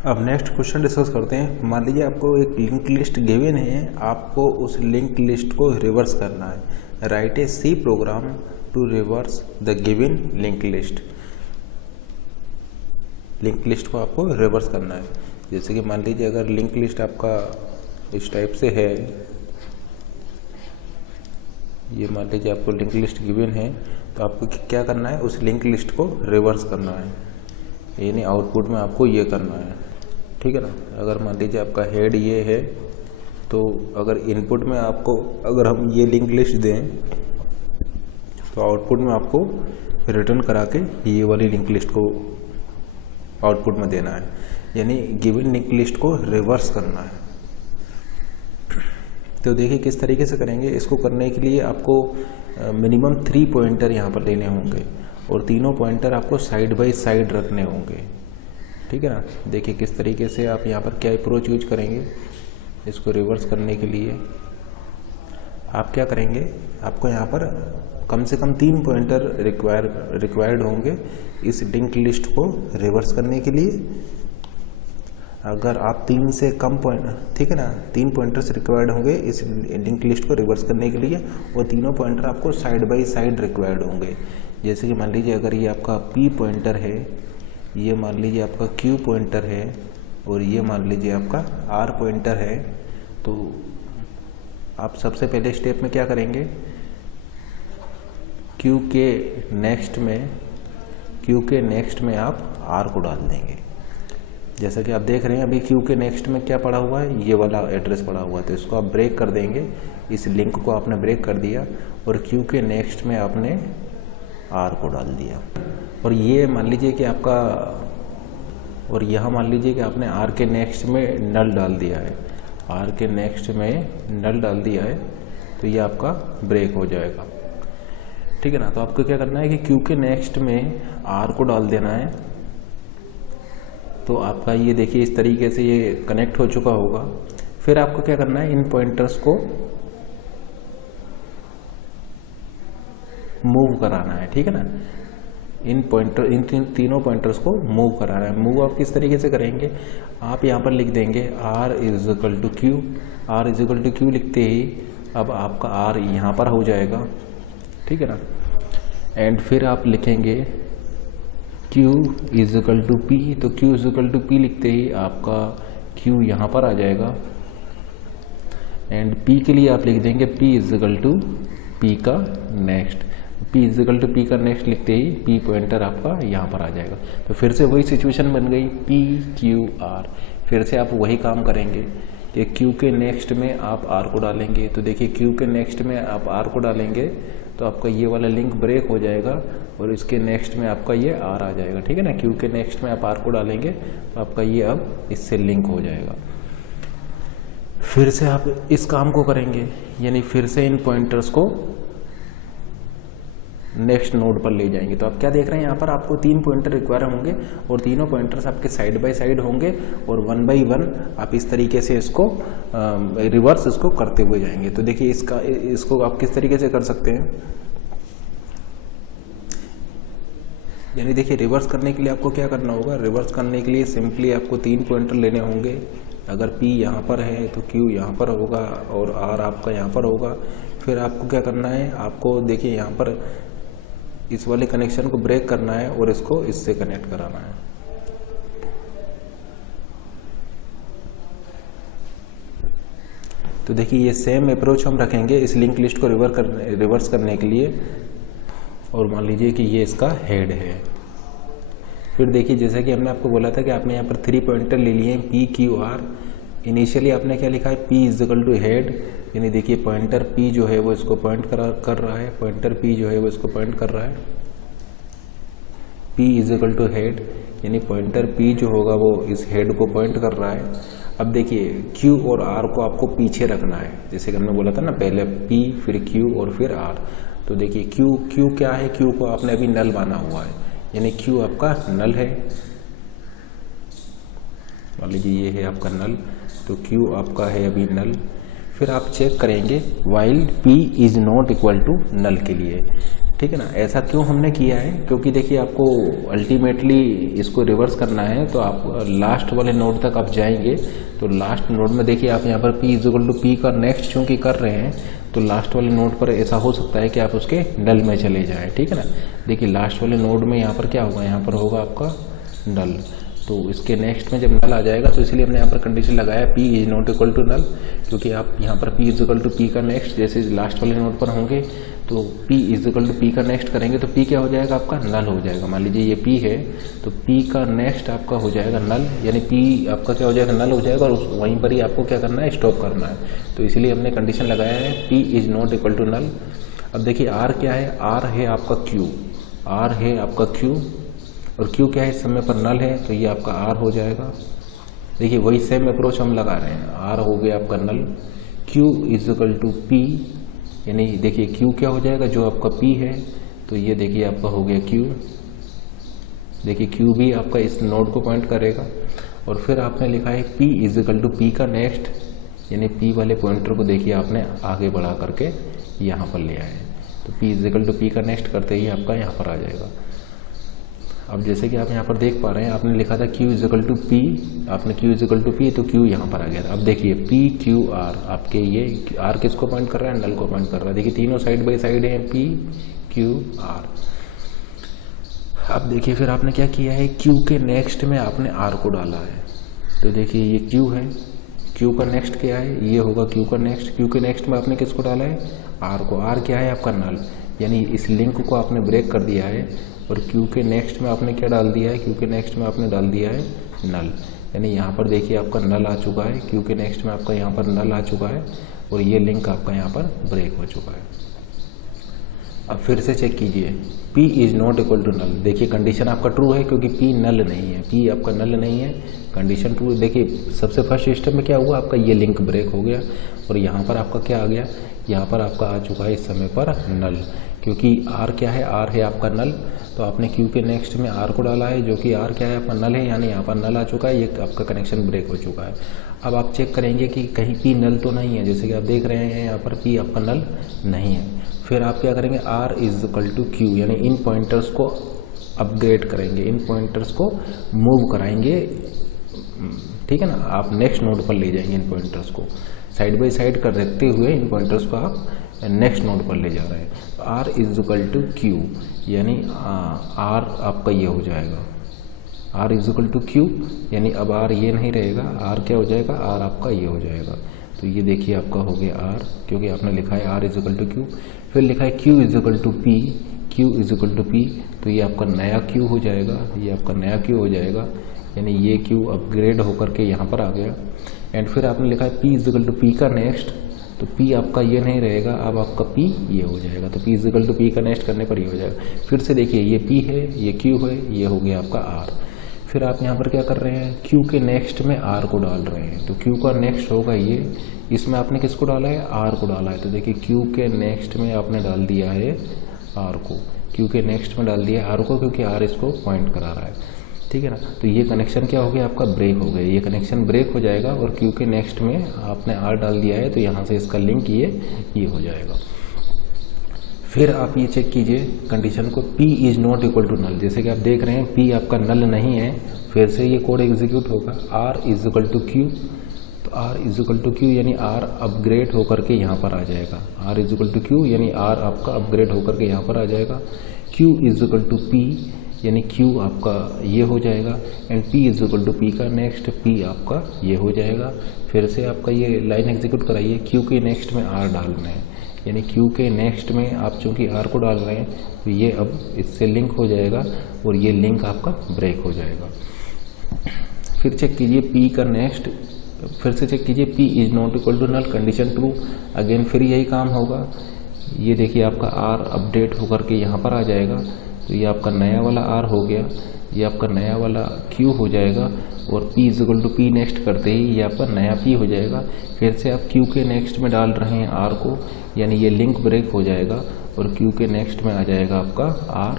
अब next question discuss करते हैं। मान लीजिए आपको एक लिंक लिस्ट गिवन है, आपको उस लिंक लिस्ट को रिवर्स करना है। Write a C program to reverse the given link list. Link list को आपको रिवर्स करना है। जैसे कि मान लीजिए अगर लिंक लिस्ट आपका इस टाइप से है, ये मान लीजिए आपको लिंक लिस्ट गिवन है, तो आपको क्या करना है, उस लिंक लिस्ट को रिवर्स करना है, यानी आउटपुट में आपको ये करना है। ठीक है ना। अगर मान लीजिए आपका हेड ये है, तो अगर इनपुट में आपको अगर हम ये लिंक लिस्ट दें तो आउटपुट में आपको रिटर्न करा के ये वाली लिंक लिस्ट को आउटपुट में देना है, यानी गिवन लिंक लिस्ट को रिवर्स करना है। तो देखिए किस तरीके से करेंगे। इसको करने के लिए आपको मिनिमम 3 पॉइंटर यहाँ पर लेने होंगे और तीनों पॉइंटर आपको साइड बाय साइड रखने होंगे। ठीक है ना। देखिए किस तरीके से आप यहाँ पर क्या अप्रोच यूज करेंगे इसको रिवर्स करने के लिए। आप क्या करेंगे, आपको यहाँ पर कम से कम 3 पॉइंटर रिक्वायर्ड होंगे इस लिंक लिस्ट को रिवर्स करने के लिए। अगर आप 3 से कम पॉइंट, ठीक है ना, 3 पॉइंटर्स रिक्वायर्ड होंगे इस लिंक लिस्ट को रिवर्स करने के लिए, और तीनों पॉइंटर आपको साइड बाय साइड रिक्वायर्ड होंगे। जैसे कि मान लीजिए अगर ये आपका P पॉइंटर है, ये मान लीजिए आपका Q पॉइंटर है, और ये मान लीजिए आपका R पॉइंटर है, तो आप सबसे पहले स्टेप में क्या करेंगे, Q के नेक्स्ट में आप R को डाल देंगे। जैसा कि आप देख रहे हैं अभी Q के नेक्स्ट में क्या पड़ा हुआ है, ये वाला एड्रेस पड़ा हुआ है, तो इसको आप ब्रेक कर देंगे। इस लिंक को आपने ब्रेक कर दिया और Q के नेक्स्ट में आपने R को डाल दिया। और ये मान लीजिए कि आपका, और यहाँ मान लीजिए कि आपने R के नेक्स्ट में नल डाल दिया है, R के नेक्स्ट में नल डाल दिया है, तो ये आपका ब्रेक हो जाएगा। ठीक है ना। तो आपको क्या करना है कि Q के नेक्स्ट में R को डाल देना है। तो आपका ये देखिए इस तरीके से ये कनेक्ट हो चुका होगा। फिर आपको क्या करना है, इन पॉइंटर्स को मूव कराना है। ठीक है ना। इन तीनों पॉइंटर्स को मूव कराना है। मूव आप किस तरीके से करेंगे, आप यहाँ पर लिख देंगे R equal to Q। R equal to Q लिखते ही अब आपका R यहाँ पर हो जाएगा। ठीक है ना। एंड फिर आप लिखेंगे Q इक्वल टू P, तो Q इक्वल टू P लिखते ही आपका Q यहाँ पर आ जाएगा। एंड P के लिए आप लिख देंगे P इक्वल टू P का next. P equal to P का नेक्स्ट लिखते ही P पॉइंटर आपका यहाँ पर आ जाएगा। तो फिर से वही सिचुएशन बन गई P Q R। फिर से आप वही काम करेंगे कि Q के नेक्स्ट में आप R को डालेंगे। तो देखिए Q के नेक्स्ट में आप R को डालेंगे तो आपका ये वाला लिंक ब्रेक हो जाएगा और इसके नेक्स्ट में आपका ये R आ जाएगा। ठीक है ना। Q के नेक्स्ट में आप R को डालेंगे तो आपका ये अब इससे लिंक हो जाएगा। फिर से आप इस काम को करेंगे, यानी फिर से इन पॉइंटर्स को नेक्स्ट नोड पर ले जाएंगे। तो आप क्या देख रहे हैं, यहाँ पर आपको 3 पॉइंटर रिक्वायर होंगे और तीनों पॉइंटर्स आपके साइड बाय साइड होंगे और 1 बाय 1 आप इस तरीके से इसको रिवर्स इसको करते हुए जाएंगे। तो देखिए इसको आप किस तरीके से कर सकते हैं, यानी देखिए रिवर्स करने के लिए आपको क्या करना होगा, रिवर्स करने के लिए सिंपली आपको 3 पॉइंटर लेने होंगे। अगर P यहाँ पर है तो Q यहाँ पर होगा और R आपका यहाँ पर होगा। फिर आपको क्या करना है, आपको देखिए यहाँ पर इस वाले कनेक्शन को ब्रेक करना है और इसको इससे कनेक्ट कराना है। तो देखिए ये सेम अप्रोच हम रखेंगे इस लिंक लिस्ट को रिवर्स करने के लिए। और मान लीजिए कि ये इसका हेड है। फिर देखिए जैसा कि हमने आपको बोला था कि आपने यहाँ पर 3 पॉइंटर ले लिए हैं P Q R। इनिशियली आपने क्या लिखा है, P इक्वल टू हेड, यानी देखिए पॉइंटर P जो है वो इसको पॉइंट कर रहा है, पॉइंटर P जो है वो इसको पॉइंट कर रहा है। P इक्वल टू हेड, यानी पॉइंटर P जो होगा वो इस हेड को पॉइंट कर रहा है। अब देखिए Q और R को आपको पीछे रखना है, जैसे कि हमने बोला था ना, पहले P फिर Q और फिर R। तो देखिए Q क्या है, Q को आपने अभी नल माना हुआ है, यानी Q आपका नल है। मान लीजिए ये है आपका नल, तो Q आपका है अभी नल। फिर आप चेक करेंगे while P is not equal to null के लिए, ठीक है ना। ऐसा क्यों हमने किया है, क्योंकि देखिए आपको अल्टीमेटली इसको रिवर्स करना है, तो आप लास्ट वाले नोड तक आप जाएंगे, तो लास्ट नोड में देखिए आप यहाँ पर P is equal to P का नेक्स्ट चूंकि कर रहे हैं, तो लास्ट वाले नोड पर ऐसा हो सकता है कि आप उसके नल में चले जाएं, ठीक है ना। देखिए लास्ट वाले नोड में यहाँ पर क्या होगा, यहाँ पर होगा आपका नल, तो इसके नेक्स्ट में जब नल आ जाएगा, तो इसलिए हमने यहाँ पर कंडीशन लगाया P is not equal to null, क्योंकि आप यहाँ पर P is equal to P का नेक्स्ट जैसे लास्ट वाले नोड पर होंगे, तो P is equal to P का नेक्स्ट करेंगे तो P क्या हो जाएगा आपका नल हो जाएगा। मान लीजिए ये P है तो P का नेक्स्ट आपका हो जाएगा नल, यानी P आपका क्या हो जाएगा नल हो जाएगा, और वहीं पर ही आपको क्या करना है स्टॉप करना है, तो इसीलिए हमने कंडीशन लगाया है P is not equal to null. अब देखिए R क्या है, R है आपका Q, R है आपका Q, और Q क्या है इस समय पर नल है, तो ये आपका R हो जाएगा। देखिए वही सेम अप्रोच हम लगा रहे हैं, R हो गया आपका null, Q is equal to P, यानी देखिए Q क्या हो जाएगा जो आपका P है, तो ये देखिए आपका हो गया Q, देखिए Q भी आपका इस नोड को पॉइंट करेगा, और फिर आपने लिखा है P is equal to P का नेक्स्ट, यानी P वाले पॉइंटर को देखिए आपने आगे बढ़ा करके यहाँ पर ले आए, तो P is equal to P का नेक्स्ट करते ही आपका यहाँ पर आ जाएगा। अब जैसे कि आप यहाँ पर देख पा रहे हैं, आपने लिखा था Q is equal to P, आपने Q is equal to P, तो Q यहाँ पर आ गया। अब देखिए P Q R, आपके ये R किसको पॉइंट कर रहा है, नल को पॉइंट कर रहा है। देखिए तीनों साइड बाई साइड है P Q R। अब देखिए फिर आपने क्या किया है, Q के नेक्स्ट में आपने R को डाला है, तो देखिए ये Q है, Q का नेक्स्ट क्या है, ये होगा Q का नेक्स्ट, Q के नेक्स्ट में आपने किसको डाला है, R को। R क्या है आपका नल, यानी इस लिंक को आपने ब्रेक कर दिया है, और Q के नेक्स्ट में आपने क्या डाल दिया है, Q के नेक्स्ट में आपने डाल दिया है नल, यानी यहाँ पर देखिए आपका नल आ चुका है, Q के नेक्स्ट में आपका यहाँ पर नल आ चुका है, और ये लिंक आपका यहाँ पर ब्रेक हो चुका है। अब फिर से चेक कीजिए, P is not equal to null, देखिए कंडीशन आपका ट्रू है क्योंकि P नल नहीं है, P आपका नल नहीं है, कंडीशन ट्रू। देखिए सबसे फर्स्ट स्टेप में क्या हुआ, आपका ये लिंक ब्रेक हो गया, और यहाँ पर आपका क्या आ गया, यहाँ पर आपका आ चुका है इस समय पर नल, क्योंकि R क्या है, R है आपका नल, तो आपने Q के नेक्स्ट में R को डाला है, जो कि R क्या है आपका नल है, यानी यहाँ पर नल आ चुका है, ये आपका कनेक्शन ब्रेक हो चुका है। अब आप चेक करेंगे कि कहीं P नल तो नहीं है, जैसे कि आप देख रहे हैं यहाँ पर P आपका नल नहीं है। फिर आप क्या करेंगे, R is equal to Q, यानी इन पॉइंटर्स को अपग्रेड करेंगे, इन पॉइंटर्स को मूव कराएंगे, ठीक है ना। आप नेक्स्ट नोड पर ले जाएंगे इन पॉइंटर्स को, साइड बाई साइड कर रखते हुए इन पॉइंटर्स को आप नेक्स्ट नोड पर ले जा रहे हैं। तो R is equal to Q, यानी R आपका ये हो जाएगा, R is equal to Q, यानी अब R ये नहीं रहेगा, R क्या हो जाएगा, R आपका ये हो जाएगा। तो ये देखिए आपका हो गया R, क्योंकि आपने लिखा है R is equal to Q, फिर लिखा है Q is equal to P, Q is equal to P, तो ये आपका नया Q हो जाएगा, ये आपका नया Q हो जाएगा, यानी ये Q अपग्रेड होकर के यहाँ पर आ गया। एंड फिर आपने लिखा है P is equal to P का नेक्स्ट, तो P आपका ये नहीं रहेगा, अब आपका P ये हो जाएगा, तो P is equal to P का नेक्स्ट करने पर ये हो जाएगा। फिर से देखिए ये P है, ये Q है, ये हो गया आपका R। फिर आप यहाँ पर क्या कर रहे हैं, Q के नेक्स्ट में R को डाल रहे हैं, तो Q का नेक्स्ट होगा ये, इसमें आपने किसको डाला है, R को डाला है, तो देखिए Q के नेक्स्ट में आपने डाल दिया है R को, Q के नेक्स्ट में डाल दिया R को, क्योंकि R इसको पॉइंट करा रहा है, ठीक है ना। तो ये कनेक्शन क्या हो गया आपका, ब्रेक हो गया, ये कनेक्शन ब्रेक हो जाएगा, और Q के नेक्स्ट में आपने R डाल दिया है, तो यहाँ से इसका लिंक ये हो जाएगा। फिर आप ये चेक कीजिए कंडीशन को, P is not equal to null, जैसे कि आप देख रहे हैं P आपका नल नहीं है, फिर से ये कोड एग्जीक्यूट होगा, R is equal to Q, तो R is equal to Q, यानी R अपग्रेड होकर के यहाँ पर आ जाएगा, R is equal to Q, यानी R आपका अपग्रेड होकर के यहाँ पर आ जाएगा। Q is equal to P, यानी Q आपका ये हो जाएगा, and P is equal to P का नेक्स्ट, P आपका ये हो जाएगा। फिर से आपका ये लाइन एग्जीक्यूट कराइए, Q के नेक्स्ट में R डालना है, यानी Q के नेक्स्ट में आप चूंकि R को डाल रहे हैं, तो ये अब इससे लिंक हो जाएगा, और ये लिंक आपका ब्रेक हो जाएगा। फिर चेक कीजिए P का नेक्स्ट, फिर से चेक कीजिए P is not equal to null, condition true, again फिर यही काम होगा। ये देखिए आपका R अपडेट होकर के यहाँ पर आ जाएगा, तो ये आपका नया वाला R हो गया, ये आपका नया वाला Q हो जाएगा, और P is equal to P next करते ही ये आपका नया P हो जाएगा। फिर से आप Q के नेक्स्ट में डाल रहे हैं R को, यानी ये लिंक ब्रेक हो जाएगा, और Q के नेक्स्ट में आ जाएगा आपका R।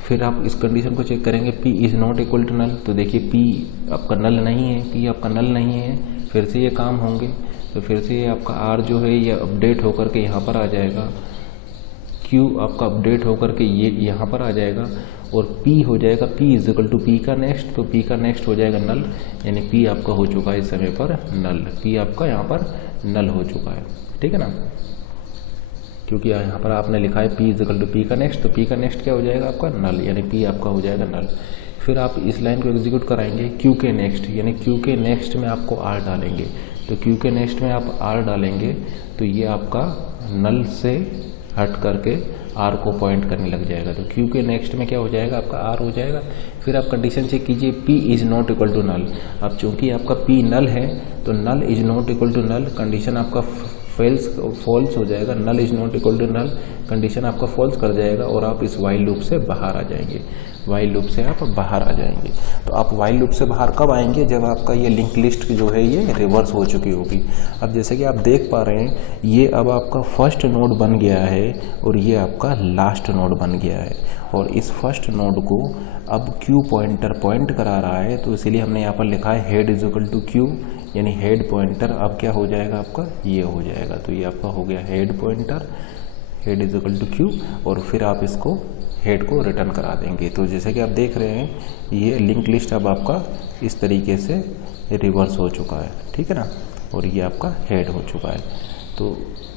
फिर आप इस कंडीशन को चेक करेंगे, P is not equal to null, तो देखिए P आपका नल नहीं है, P आपका नल नहीं है, फिर से ये काम होंगे, तो फिर से ये आपका आर जो है ये अपडेट होकर के यहाँ पर आ जाएगा, क्यू आपका अपडेट होकर के ये यहाँ पर आ जाएगा, और पी हो जाएगा P is equal to P का नेक्स्ट, तो पी का नेक्स्ट हो जाएगा नल, यानी पी आपका हो चुका है इस समय पर नल, पी आपका यहाँ पर नल हो चुका है, ठीक है ना, क्योंकि यहाँ पर आपने लिखा है P is equal to P का नेक्स्ट, तो पी का नेक्स्ट क्या हो जाएगा आपका नल, यानी पी आपका हो जाएगा नल। फिर आप इस लाइन को एग्जीक्यूट कराएंगे क्यू के नेक्स्ट, यानी क्यू के नेक्स्ट में आपको आर डालेंगे, तो क्यू के नेक्स्ट में आप आर डालेंगे तो ये आपका नल से हट करके आर को पॉइंट करने लग जाएगा, तो क्यू के नेक्स्ट में क्या हो जाएगा आपका आर हो जाएगा। फिर आप कंडीशन चेक कीजिए, P is not equal to null, अब चूंकि आपका पी नल है तो null is not equal to null, condition आपका फॉल्स हो जाएगा, null is not equal to null, condition आपका फॉल्स कर जाएगा और आप इस वाइल लूप से बाहर आ जाएंगे, वाइल लूप से आप बाहर आ जाएंगे। तो आप वाइल लूप से बाहर कब आएंगे, जब आपका ये लिंक लिस्ट जो है ये रिवर्स हो चुकी होगी। अब जैसे कि आप देख पा रहे हैं ये अब आपका फर्स्ट नोड बन गया है और ये आपका लास्ट नोड बन गया है, और इस फर्स्ट नोड को अब क्यू पॉइंटर पॉइंट करा रहा है, तो इसीलिए हमने यहाँ पर लिखा है head is equal to Q, यानी हेड पॉइंटर अब क्या हो जाएगा आपका ये हो जाएगा, तो ये आपका हो गया head pointer, head is equal to Q, और फिर आप इसको हेड को रिटर्न करा देंगे। तो जैसे कि आप देख रहे हैं ये लिंक लिस्ट अब आपका इस तरीके से रिवर्स हो चुका है, ठीक है ना, और ये आपका हेड हो चुका है। तो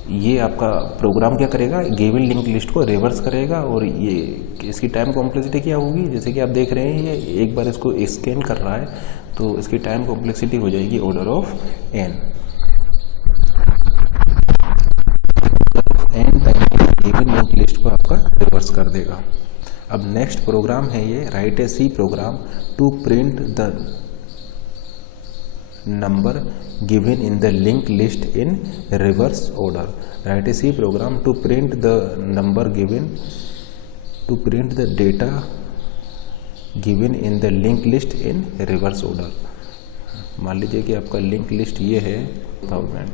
ये आपका प्रोग्राम क्या करेगा, गिवन लिंक लिस्ट को रिवर्स करेगा, और ये इसकी टाइम कॉम्प्लेक्सिटी क्या होगी, जैसे कि आप देख रहे हैं ये एक बार इसको स्कैन कर रहा है, तो इसकी टाइम कॉम्प्लेक्सिटी हो जाएगी order of n time given link list को आपका रिवर्स कर देगा। अब नेक्स्ट प्रोग्राम है ये write a C program to print the number given in the linked list in reverse order. Write a C program to print the number given, to print the data given in the linked list in reverse order. मान लीजिए कि आपका link list ये है 1000,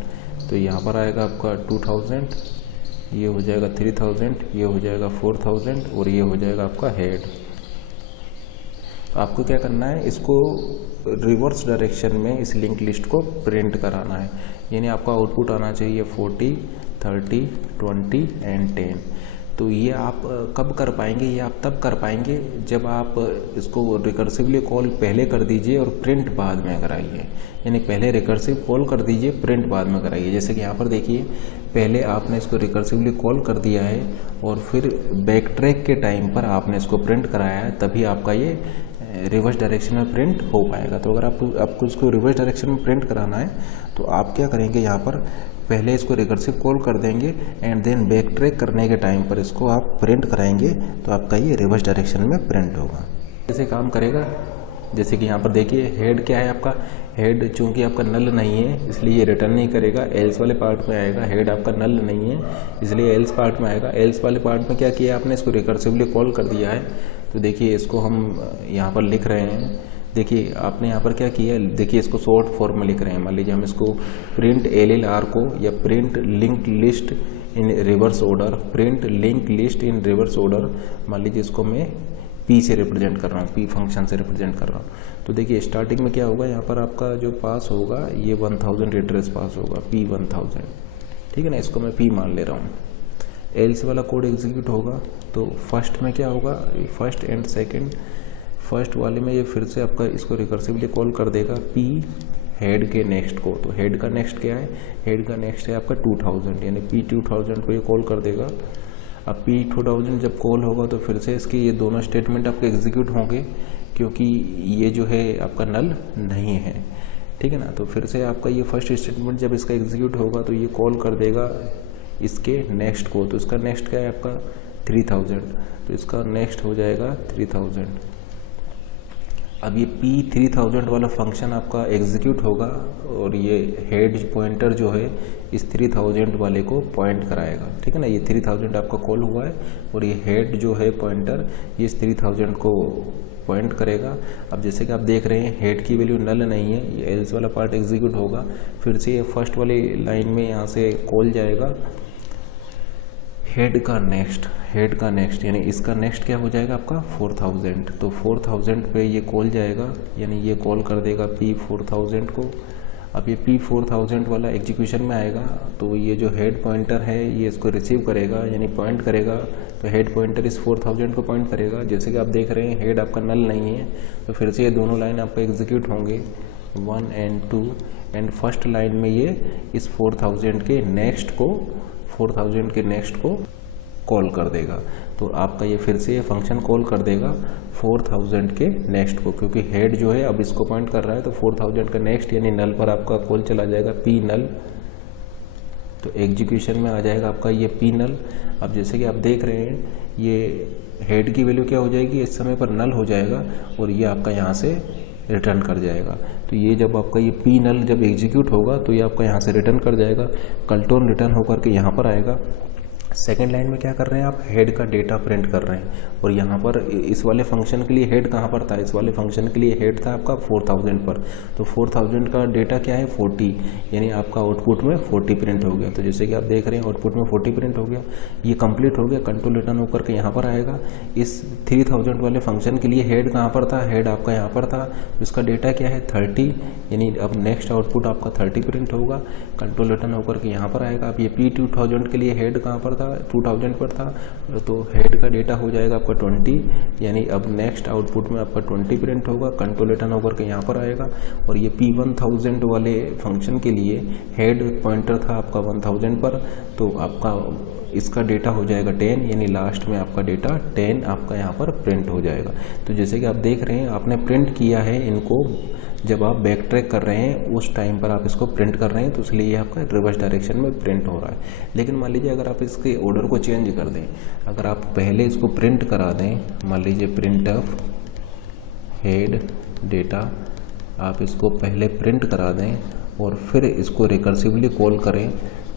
तो यहाँ पर आएगा आपका 2000, ये हो जाएगा 3000, ये हो जाएगा 4000 और ये हो जाएगा आपका हेड। आपको क्या करना है, इसको रिवर्स डायरेक्शन में इस लिंक लिस्ट को प्रिंट कराना है, यानी आपका आउटपुट आना चाहिए 40, 30, 20 एंड 10। तो ये आप कब कर पाएंगे, ये आप तब कर पाएंगे जब आप इसको रिकर्सिवली कॉल पहले कर दीजिए और प्रिंट बाद में कराइए, यानी पहले रिकर्सिव कॉल कर दीजिए प्रिंट बाद में कराइए। जैसे कि यहाँ पर देखिए पहले आपने इसको रिकर्सिवली कॉल कर दिया है और फिर बैक ट्रैक के टाइम पर आपने इसको प्रिंट कराया है, तभी आपका ये रिवर्स डायरेक्शन में प्रिंट हो पाएगा। तो अगर आपको इसको रिवर्स डायरेक्शन में प्रिंट कराना है तो आप क्या करेंगे, यहाँ पर पहले इसको रिकर्सिव कॉल कर देंगे एंड देन बैक ट्रैक करने के टाइम पर इसको आप प्रिंट कराएंगे, तो आपका ये रिवर्स डायरेक्शन में प्रिंट होगा। जैसे काम करेगा, जैसे कि यहाँ पर देखिए हेड क्या है आपका, हेड चूंकि आपका नल नहीं है इसलिए ये रिटर्न नहीं करेगा, एल्स वाले पार्ट में आएगा। हेड आपका नल नहीं है इसलिए एल्स पार्ट में आएगा। एल्स वाले पार्ट में क्या किया आपने, इसको रिकर्सिवली कॉल कर दिया है। तो देखिए इसको हम यहाँ पर लिख रहे हैं, देखिए आपने यहाँ पर क्या किया, देखिए इसको शॉर्ट फॉर्म में लिख रहे हैं। मान लीजिए हम इसको प्रिंट LLR को या print link list in reverse order, print link list in reverse order, मान लीजिए इसको मैं P से रिप्रेजेंट कर रहा हूँ, P फंक्शन से रिप्रेजेंट कर रहा हूँ। तो देखिए स्टार्टिंग में क्या होगा, यहाँ पर आपका जो पास होगा ये 1000 एड्रेस पास होगा, P1000, ठीक है ना, इसको मैं P मान ले रहा हूँ। एल्स वाला कोड एग्जीक्यूट होगा तो फर्स्ट में क्या होगा, फर्स्ट एंड सेकंड, फर्स्ट वाले में ये फिर से आपका इसको रिकर्सिवली कॉल कर देगा P हेड के नेक्स्ट को। तो हेड का नेक्स्ट क्या है, हेड का नेक्स्ट है आपका 2000, यानी P2000 को ये कॉल कर देगा। अब P2000 जब कॉल होगा तो फिर से इसके ये दोनों स्टेटमेंट आपके एग्जीक्यूट होंगे, क्योंकि ये जो है आपका नल नहीं है, ठीक है ना। तो फिर से आपका ये फर्स्ट स्टेटमेंट जब इसका एग्जीक्यूट होगा तो ये कॉल कर देगा इसके नेक्स्ट को। तो इसका नेक्स्ट क्या है आपका 3000, तो इसका नेक्स्ट हो जाएगा 3000। अब ये P3000 वाला फंक्शन आपका एग्जीक्यूट होगा और ये हेड पॉइंटर जो है इस 3000 वाले को पॉइंट कराएगा, ठीक है ना। ये 3000 आपका कॉल हुआ है और ये हेड जो है पॉइंटर ये इस 3000 को पॉइंट करेगा। अब जैसे कि आप देख रहे हैं हेड की वैल्यू नल नहीं है, ये एल्स वाला पार्ट एग्जीक्यूट होगा, फिर से ये फर्स्ट वाली लाइन में यहाँ से कॉल जाएगा हेड का नेक्स्ट, हेड का नेक्स्ट, यानी इसका नेक्स्ट क्या हो जाएगा आपका 4000। तो 4000 पे ये कॉल जाएगा, यानी ये कॉल कर देगा P4000 को। अब ये P4000 वाला एग्जीक्यूशन में आएगा, तो ये जो हेड पॉइंटर है ये इसको रिसीव करेगा, यानी पॉइंट करेगा, तो हेड पॉइंटर इस 4000 को पॉइंट करेगा। जैसे कि आप देख रहे हैं हेड आपका नल नहीं है, तो फिर से ये दोनों लाइन आपका एग्जीक्यूट होंगे 1 एंड 2, एंड फर्स्ट लाइन में ये इस 4000 के नेक्स्ट को कॉल कर देगा। तो आपका ये फिर से ये फंक्शन कॉल कर देगा 4000 के नेक्स्ट को, क्योंकि हेड जो है अब इसको पॉइंट कर रहा है, तो 4000 का नेक्स्ट यानी नल पर आपका कॉल चला जाएगा पी नल, तो एग्जीक्यूशन में आ जाएगा आपका ये पी नल। अब जैसे कि आप देख रहे हैं ये हेड की वैल्यू क्या हो जाएगी, इस समय पर नल हो जाएगा और ये आपका यहाँ से रिटर्न कर जाएगा। तो ये जब आपका ये पी नल जब एग्जीक्यूट होगा तो ये आपका यहाँ से रिटर्न कर जाएगा, कल्टोन रिटर्न होकर के यहाँ पर आएगा। सेकेंड लाइन में क्या कर रहे हैं आप, हेड का डेटा प्रिंट कर रहे हैं, और यहाँ पर इस वाले फंक्शन के लिए हेड कहाँ पर था, इस वाले फंक्शन के लिए हेड था आपका 4000 पर, तो 4000 का डेटा क्या है 40, यानी आपका आउटपुट में 40 प्रिंट हो गया। तो जैसे कि आप देख रहे हैं आउटपुट में 40 प्रिंट हो गया, ये कंप्लीट हो गया, कंट्रोल रिटर्न होकर के यहाँ पर आएगा। इस 3000 वाले फंक्शन के लिए हेड कहाँ पर था, हेड आपका यहाँ पर था, इसका डेटा क्या है 30, यानी अब नेक्स्ट आउटपुट आपका 30 प्रिंट होगा, कंट्रोल रिटर्न होकर के यहाँ पर आएगा। अब ये P2000 के लिए हेड कहाँ पर था, 2000 पर था, तो हेड का डेटा हो जाएगा आपका 20, यानी अब नेक्स्ट आउटपुट में आपका 20 प्रिंट होगा, कंट्रोल रिटर्न होकर के यहाँ पर आएगा। और ये P1000 वाले फंक्शन के लिए हेड पॉइंटर था आपका 1000 पर, तो आपका इसका डेटा हो जाएगा 10, यानी लास्ट में आपका डेटा 10 आपका यहाँ पर प्रिंट हो जाएगा। तो जैसे कि आप देख रहे हैं आपने प्रिंट किया है इनको, जब आप बैक ट्रैक कर रहे हैं उस टाइम पर आप इसको प्रिंट कर रहे हैं, तो इसलिए ये आपका रिवर्स डायरेक्शन में प्रिंट हो रहा है। लेकिन मान लीजिए अगर आप इसके ऑर्डर को चेंज कर दें, अगर आप पहले इसको प्रिंट करा दें, मान लीजिए प्रिंट ऑफ हेड डेटा, आप इसको पहले प्रिंट करा दें और फिर इसको रिकर्सिवली कॉल करें,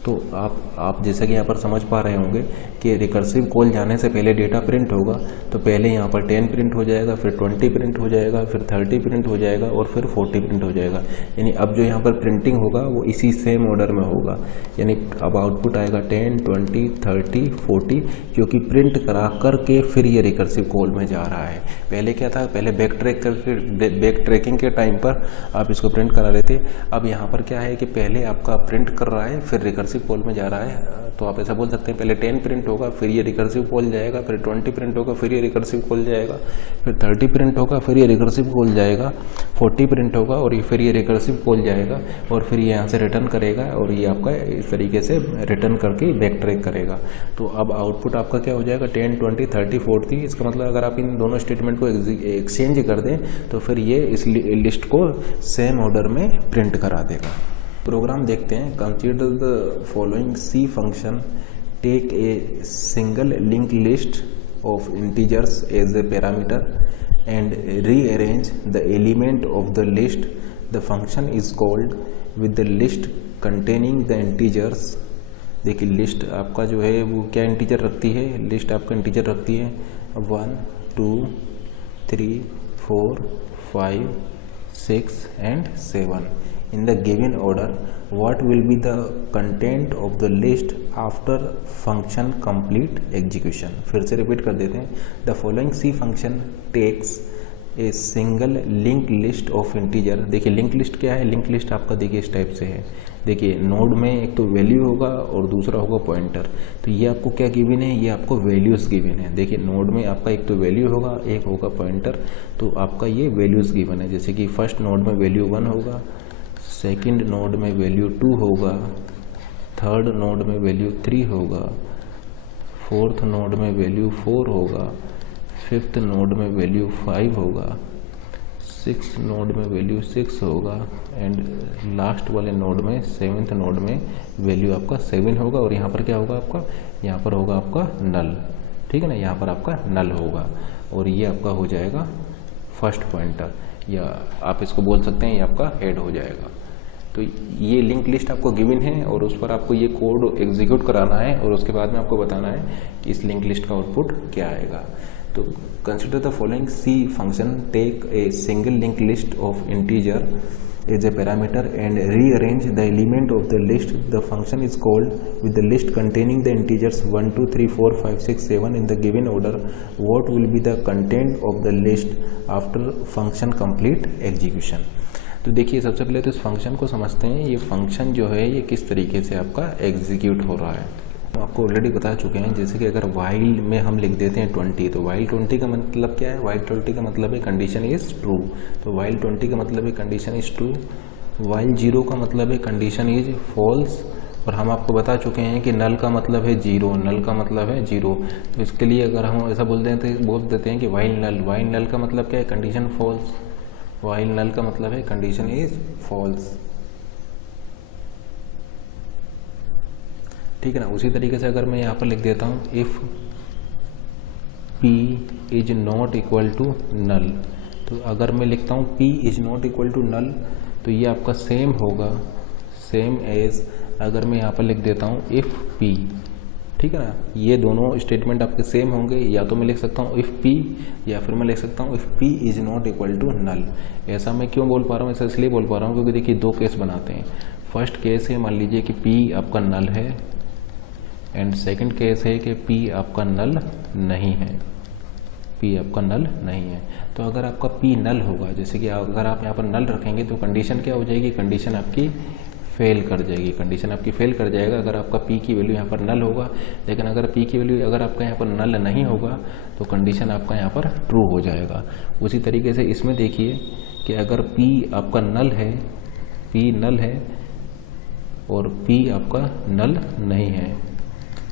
तो आप जैसे कि यहाँ पर समझ पा रहे होंगे कि रिकर्सिव कॉल जाने से पहले डेटा प्रिंट होगा, तो पहले यहाँ पर 10 प्रिंट हो जाएगा, फिर 20 प्रिंट हो जाएगा, फिर 30 प्रिंट हो जाएगा और फिर 40 प्रिंट हो जाएगा। यानी अब जो यहाँ पर प्रिंटिंग होगा वो इसी सेम ऑर्डर में होगा, यानी अब आउटपुट आएगा 10, 20, 30, 40, क्योंकि प्रिंट करा करके फिर ये रिकर्सिव कॉल में जा रहा है। पहले क्या था, पहले बैक ट्रैकिंग के टाइम पर आप इसको प्रिंट करा लेते, अब यहाँ पर क्या है कि पहले आपका प्रिंट कर रहा है फिर रिकर्सिव कॉल में जा रहा है। तो आप ऐसा बोल सकते हैं पहले 10 प्रिंट होगा, फिर ये रिकर्सिव कॉल जाएगा, फिर 20 प्रिंट होगा, फिर ये रिकर्सिव कॉल जाएगा, फिर 30 प्रिंट होगा, फिर ये रिकर्सिव कॉल जाएगा, 40 प्रिंट होगा और फिर ये रिकर्सिव कॉल जाएगा और फिर ये यहाँ से रिटर्न करेगा और ये आपका इस तरीके से रिटर्न करके बैक ट्रैक करेगा। तो अब आउटपुट आपका क्या हो जाएगा 10, 20, 30, 40। इसका मतलब अगर आप इन दोनों स्टेटमेंट को एक्सचेंज कर दें तो फिर ये इस लिस्ट को सेम ऑर्डर में प्रिंट करा देगा। प्रोग्राम देखते हैं। Consider the following C function, take a single link list of integers as a parameter and rearrange the element of the list. The function is called with the list containing the integers. देखिए list आपका जो है वो क्या integer रखती है, list आपका integer रखती है 1, 2, 3, 4, 5, 6 and 7 in the given order. What will be the content of the list after function complete execution? फिर से रिपीट कर देते हैं। The following C function takes a single linked list of integer। देखिए link list क्या है, link list आपका देखिए इस टाइप से है। देखिए नोड में एक तो वैल्यू होगा और दूसरा होगा पॉइंटर। तो ये आपको क्या गिवन है, ये आपको वैल्यूज़ गिवन है। देखिए नोड में आपका एक तो वैल्यू होगा, एक होगा पॉइंटर, तो आपका ये वैल्यूज़ गिवन है। जैसे कि फर्स्ट नोड में वैल्यू 1 होगा, सेकंड नोड में वैल्यू 2 होगा, थर्ड नोड में वैल्यू 3 होगा, फोर्थ नोड में वैल्यू 4 होगा, फिफ्थ नोड में वैल्यू 5 होगा, सिक्स नोड में वैल्यू 6 होगा एंड लास्ट वाले नोड में सेवेंथ नोड में वैल्यू आपका 7 होगा। और यहाँ पर क्या होगा आपका, यहाँ पर होगा आपका नल, ठीक है ना, यहाँ पर आपका नल होगा और ये आपका हो जाएगा फर्स्ट पॉइंटर, या आप इसको बोल सकते हैं ये आपका हेड हो जाएगा। तो ये लिंक लिस्ट आपको गिवन है और उस पर आपको ये कोड एग्जीक्यूट कराना है और उसके बाद में आपको बताना है कि इस लिंक लिस्ट का आउटपुट क्या आएगा। तो consider the following C function, take a single link list of integer as a parameter and rearrange the element of the list. The function is called with the list containing the integers 1, 2, 3, 4, 5, 6, 7 in the given order. What will be the content of the list after function complete execution? तो देखिए सबसे पहले तो इस function को समझते हैं। ये फंक्शन जो है ये किस तरीके से आपका एग्जीक्यूट हो रहा है, तो आपको ऑलरेडी बता चुके हैं। जैसे कि अगर वाइल में हम लिख देते हैं 20, तो वाइल 20 का मतलब क्या है? वाइल 20 का मतलब है कंडीशन इज़ ट्रू, तो वाइल 20 का मतलब है कंडीशन इज़ ट्रू। वाइल 0 का मतलब है कंडीशन इज फॉल्स। और हम आपको बता चुके हैं कि नल का मतलब है 0, नल का मतलब है 0। तो इसके लिए अगर हम ऐसा बोल देते हैं कि वाइल नल का मतलब क्या है? Condition false. वाइल नल का मतलब है कंडीशन इज फॉल्स, ठीक है ना। उसी तरीके से अगर मैं यहाँ पर लिख देता हूँ if p is not equal to null, तो अगर मैं लिखता हूँ p is not equal to null, तो ये आपका सेम होगा, सेम एज अगर मैं यहाँ पर लिख देता हूँ इफ़ p, ठीक है ना। ये दोनों स्टेटमेंट आपके सेम होंगे। या तो मैं लिख सकता हूँ इफ़ p, या फिर मैं लिख सकता हूँ if p is not equal to null. ऐसा मैं क्यों बोल पा रहा हूँ? ऐसा इसलिए बोल पा रहा हूँ क्योंकि देखिए दो केस बनाते हैं। फर्स्ट केस है, मान लीजिए कि p आपका नल है, एंड सेकंड केस है कि p आपका नल नहीं है, p आपका नल नहीं है। तो अगर आपका p नल होगा, जैसे कि अगर आप यहाँ पर नल रखेंगे तो कंडीशन क्या हो जाएगी? कंडीशन आपकी फेल कर जाएगी, कंडीशन आपकी फेल कर जाएगा अगर आपका p की वैल्यू यहाँ पर नल होगा। लेकिन अगर p की वैल्यू अगर आपका यहाँ पर नल नहीं होगा तो कंडीशन आपका यहाँ पर ट्रू हो जाएगा। उसी तरीके से इसमें देखिए कि अगर p आपका नल है, p नल है और p आपका नल नहीं है,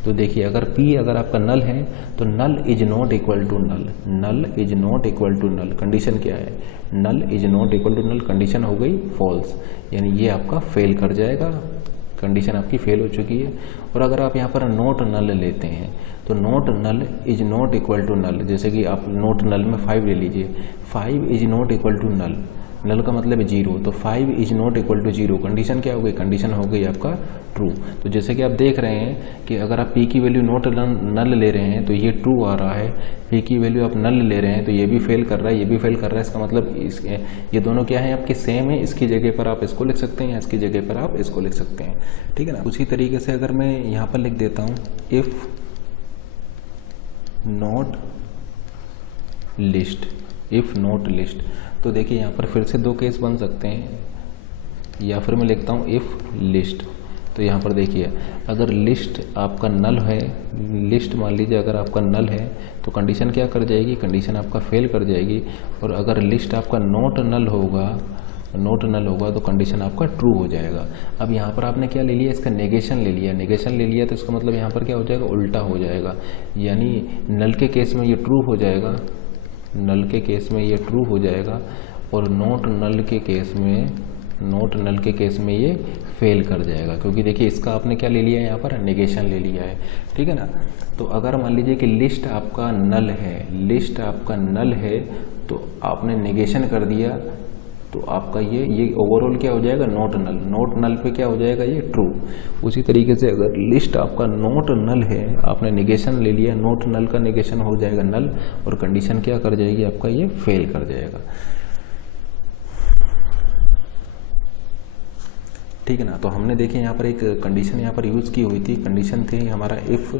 तो देखिए अगर आपका नल है तो null is not equal to null, null is not equal to null, condition क्या है? Null is not equal to null, condition हो गई फॉल्स, यानी ये आपका फेल कर जाएगा, कंडीशन आपकी फेल हो चुकी है। और अगर आप यहाँ पर नॉट नल लेते हैं तो not null is not equal to null, जैसे कि आप नॉट नल में 5 ले लीजिए, 5 is not equal to null, null का मतलब है 0, तो 5 is not equal to 0, condition क्या हो गई? कंडीशन हो गई आपका ट्रू। तो जैसे कि आप देख रहे हैं कि अगर आप p की वैल्यू नॉट नल ले रहे हैं तो ये ट्रू आ रहा है, p की वैल्यू आप नल ले रहे हैं तो ये भी फेल कर रहा है, ये भी फेल कर रहा है। इसका मतलब ये दोनों क्या है? आपके सेम है, इसकी जगह पर आप इसको लिख सकते हैं या इसकी जगह पर आप इसको लिख सकते हैं, ठीक है ना। उसी तरीके से अगर मैं यहाँ पर लिख देता हूँ if not list, if not list, तो देखिए यहाँ पर फिर से दो केस बन सकते हैं। या फिर मैं लिखता हूँ इफ़ लिस्ट, तो यहाँ पर देखिए अगर लिस्ट आपका नल है, लिस्ट मान लीजिए अगर आपका नल है तो कंडीशन क्या कर जाएगी? कंडीशन आपका फेल कर जाएगी। और अगर लिस्ट आपका नॉट नल होगा तो कंडीशन आपका ट्रू हो जाएगा। अब यहाँ पर आपने क्या ले लिया? इसका नेगेशन ले लिया, तो इसका मतलब यहाँ पर क्या हो जाएगा? उल्टा हो जाएगा, यानी नल के केस में ये ट्रू हो जाएगा, नल के केस में ये ट्रू हो जाएगा, और नॉट नल के केस में ये फेल कर जाएगा, क्योंकि देखिए इसका आपने क्या ले लिया है? यहाँ पर नेगेशन ले लिया है, ठीक है ना। तो अगर मान लीजिए कि लिस्ट आपका नल है, तो आपने नेगेशन कर दिया, तो आपका ये ओवरऑल क्या हो जाएगा? नॉट नल पे क्या हो जाएगा? ये ट्रू। उसी तरीके से अगर लिस्ट आपका नॉट नल है, आपने नेगेशन ले लिया, नॉट नल का नेगेशन हो जाएगा नल, और कंडीशन क्या कर जाएगी? आपका ये फेल कर जाएगा, ठीक है ना। तो हमने देखे यहाँ पर एक कंडीशन यहाँ पर यूज की हुई थी, कंडीशन थी हमारा इफ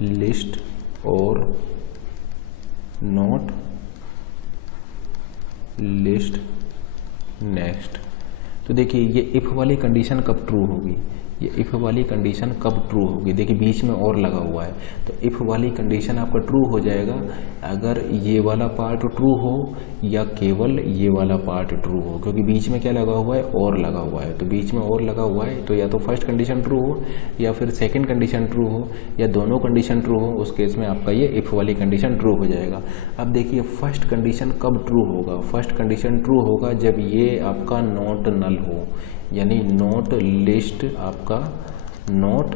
लिस्ट और नॉट लिस्ट नेक्स्ट। तो देखिए ये इफ वाली कंडीशन कब ट्रू होगी? ये इफ वाली कंडीशन कब ट्रू होगी? देखिए बीच में और लगा हुआ है, तो इफ वाली कंडीशन आपका ट्रू हो जाएगा अगर ये वाला पार्ट ट्रू हो या केवल ये वाला पार्ट ट्रू हो, क्योंकि बीच में क्या लगा हुआ है? और लगा हुआ है, तो बीच में और लगा हुआ है, तो या तो फर्स्ट कंडीशन ट्रू हो या फिर सेकंड कंडीशन ट्रू हो या दोनों कंडीशन ट्रू हो, उस केस में आपका ये इफ वाली कंडीशन ट्रू हो जाएगा। अब देखिए फर्स्ट कंडीशन कब ट्रू होगा? फर्स्ट कंडीशन ट्रू होगा जब ये आपका नॉट नल हो, यानी नॉट लिस्ट आपका नॉट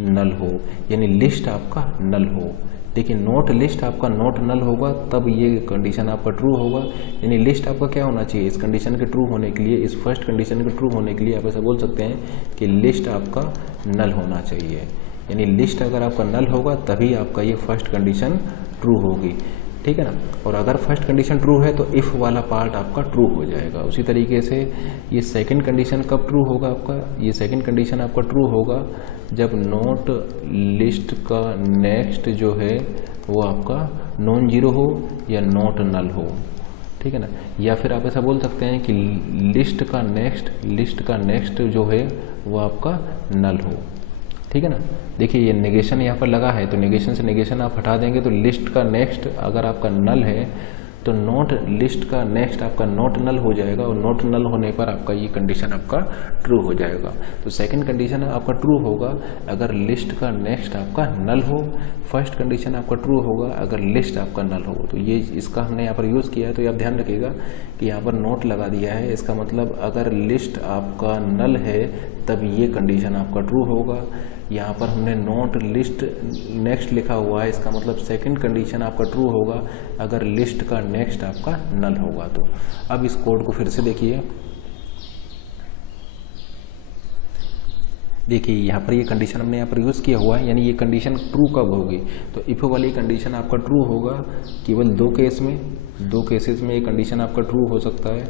नल हो, यानी लिस्ट आपका नल हो। देखिए नॉट लिस्ट आपका नॉट नल होगा तब ये कंडीशन आपका ट्रू होगा, यानी लिस्ट आपका क्या होना चाहिए? इस कंडीशन के ट्रू होने के लिए, इस फर्स्ट कंडीशन के ट्रू होने के लिए आप ऐसा बोल सकते हैं कि लिस्ट आपका नल होना चाहिए, यानी लिस्ट अगर आपका नल होगा तभी आपका ये फर्स्ट कंडीशन ट्रू होगी, ठीक है ना। और अगर फर्स्ट कंडीशन ट्रू है तो इफ़ वाला पार्ट आपका ट्रू हो जाएगा। उसी तरीके से ये सेकंड कंडीशन कब ट्रू होगा आपका? ये सेकंड कंडीशन आपका ट्रू होगा जब नॉट लिस्ट का नेक्स्ट जो है वो आपका नॉन जीरो हो या नॉट नल हो, ठीक है ना। या फिर आप ऐसा बोल सकते हैं कि लिस्ट का नेक्स्ट जो है वो आपका नल हो, ठीक है ना। देखिए ये नेगेशन यहाँ पर लगा है, तो नेगेशन से नेगेशन आप हटा देंगे तो लिस्ट का नेक्स्ट अगर आपका नल है तो नॉट लिस्ट का नेक्स्ट आपका नॉट नल हो जाएगा, और नॉट नल होने पर आपका ये कंडीशन आपका ट्रू हो जाएगा। तो सेकंड कंडीशन आपका ट्रू होगा अगर लिस्ट का नेक्स्ट आपका नल हो, फर्स्ट कंडीशन आपका ट्रू होगा अगर लिस्ट आपका नल हो। तो ये इसका हमने यहाँ पर यूज़ किया है, तो आप ध्यान रखिएगा कि यहाँ पर नोट लगा दिया है, इसका मतलब अगर लिस्ट आपका नल है तब ये कंडीशन आपका ट्रू होगा। यहाँ पर हमने नॉट लिस्ट नेक्स्ट लिखा हुआ है, इसका मतलब सेकंड कंडीशन आपका ट्रू होगा अगर लिस्ट का नेक्स्ट आपका नल होगा। तो अब इस कोड को फिर से देखिए, देखिए यहाँ पर ये कंडीशन हमने यहाँ पर यूज़ किया हुआ है, यानी ये कंडीशन ट्रू कब होगी, तो इफ़ वाली कंडीशन आपका ट्रू होगा केवल दो केस में, दो केसेस में ये कंडीशन आपका ट्रू हो सकता है।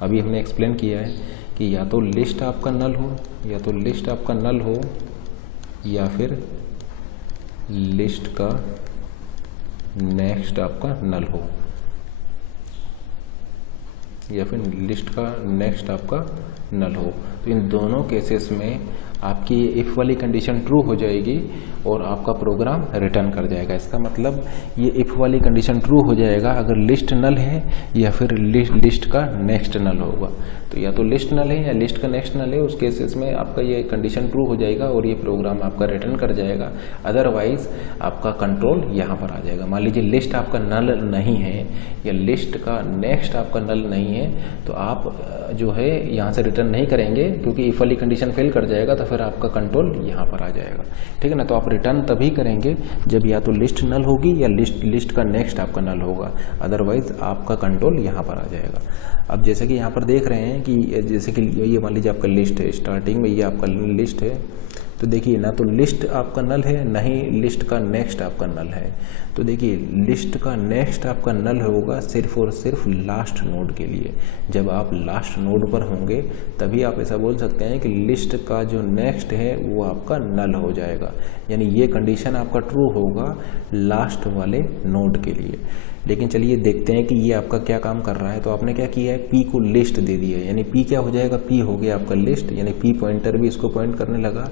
अभी हमने एक्सप्लेन किया है कि या तो लिस्ट आपका नल हो, या तो लिस्ट आपका नल हो, या फिर लिस्ट का नेक्स्ट आपका नल हो, या फिर लिस्ट का नेक्स्ट आपका नल हो। तो इन दोनों केसेस में आपकी इफ़ वाली कंडीशन ट्रू हो जाएगी और आपका प्रोग्राम रिटर्न कर जाएगा। इसका मतलब ये इफ़ वाली कंडीशन ट्रू हो जाएगा अगर लिस्ट नल है या फिर लिस्ट का नेक्स्ट नल होगा। तो या तो लिस्ट नल है या लिस्ट का नेक्स्ट नल है, उस केसेस में आपका ये कंडीशन ट्रू हो जाएगा और ये प्रोग्राम आपका रिटर्न कर जाएगा। अदरवाइज आपका कंट्रोल यहाँ पर आ जाएगा। मान लीजिए लिस्ट आपका नल नहीं है या लिस्ट का नेक्स्ट आपका नल नहीं है, तो आप जो है यहाँ से रिटर्न नहीं करेंगे क्योंकि इफ़ वाली कंडीशन फेल कर जाएगा, तो फिर आपका कंट्रोल यहाँ पर आ जाएगा, ठीक है ना। तो आप रिटर्न तभी करेंगे जब या तो लिस्ट नल होगी या लिस्ट का नेक्स्ट आपका नल होगा, अदरवाइज आपका कंट्रोल यहाँ पर आ जाएगा। अब जैसे कि यहाँ पर देख रहे हैं कि जैसे कि ये मान लीजिए आपका लिस्ट है, स्टार्टिंग में ये आपका लिस्ट है, तो देखिए ना तो लिस्ट आपका नल है ना ही लिस्ट का नेक्स्ट आपका नल है। तो देखिए लिस्ट का नेक्स्ट आपका नल होगा सिर्फ और सिर्फ लास्ट नोड के लिए। जब आप लास्ट नोड पर होंगे तभी आप ऐसा बोल सकते हैं कि लिस्ट का जो नेक्स्ट है वो आपका नल हो जाएगा, यानी ये कंडीशन आपका ट्रू होगा लास्ट वाले नोड के लिए। लेकिन चलिए देखते हैं कि ये आपका क्या काम कर रहा है। तो आपने क्या किया है, पी को लिस्ट दे दिया है, यानी पी क्या हो जाएगा, पी हो गया आपका लिस्ट, यानी पी पॉइंटर भी इसको पॉइंट करने लगा।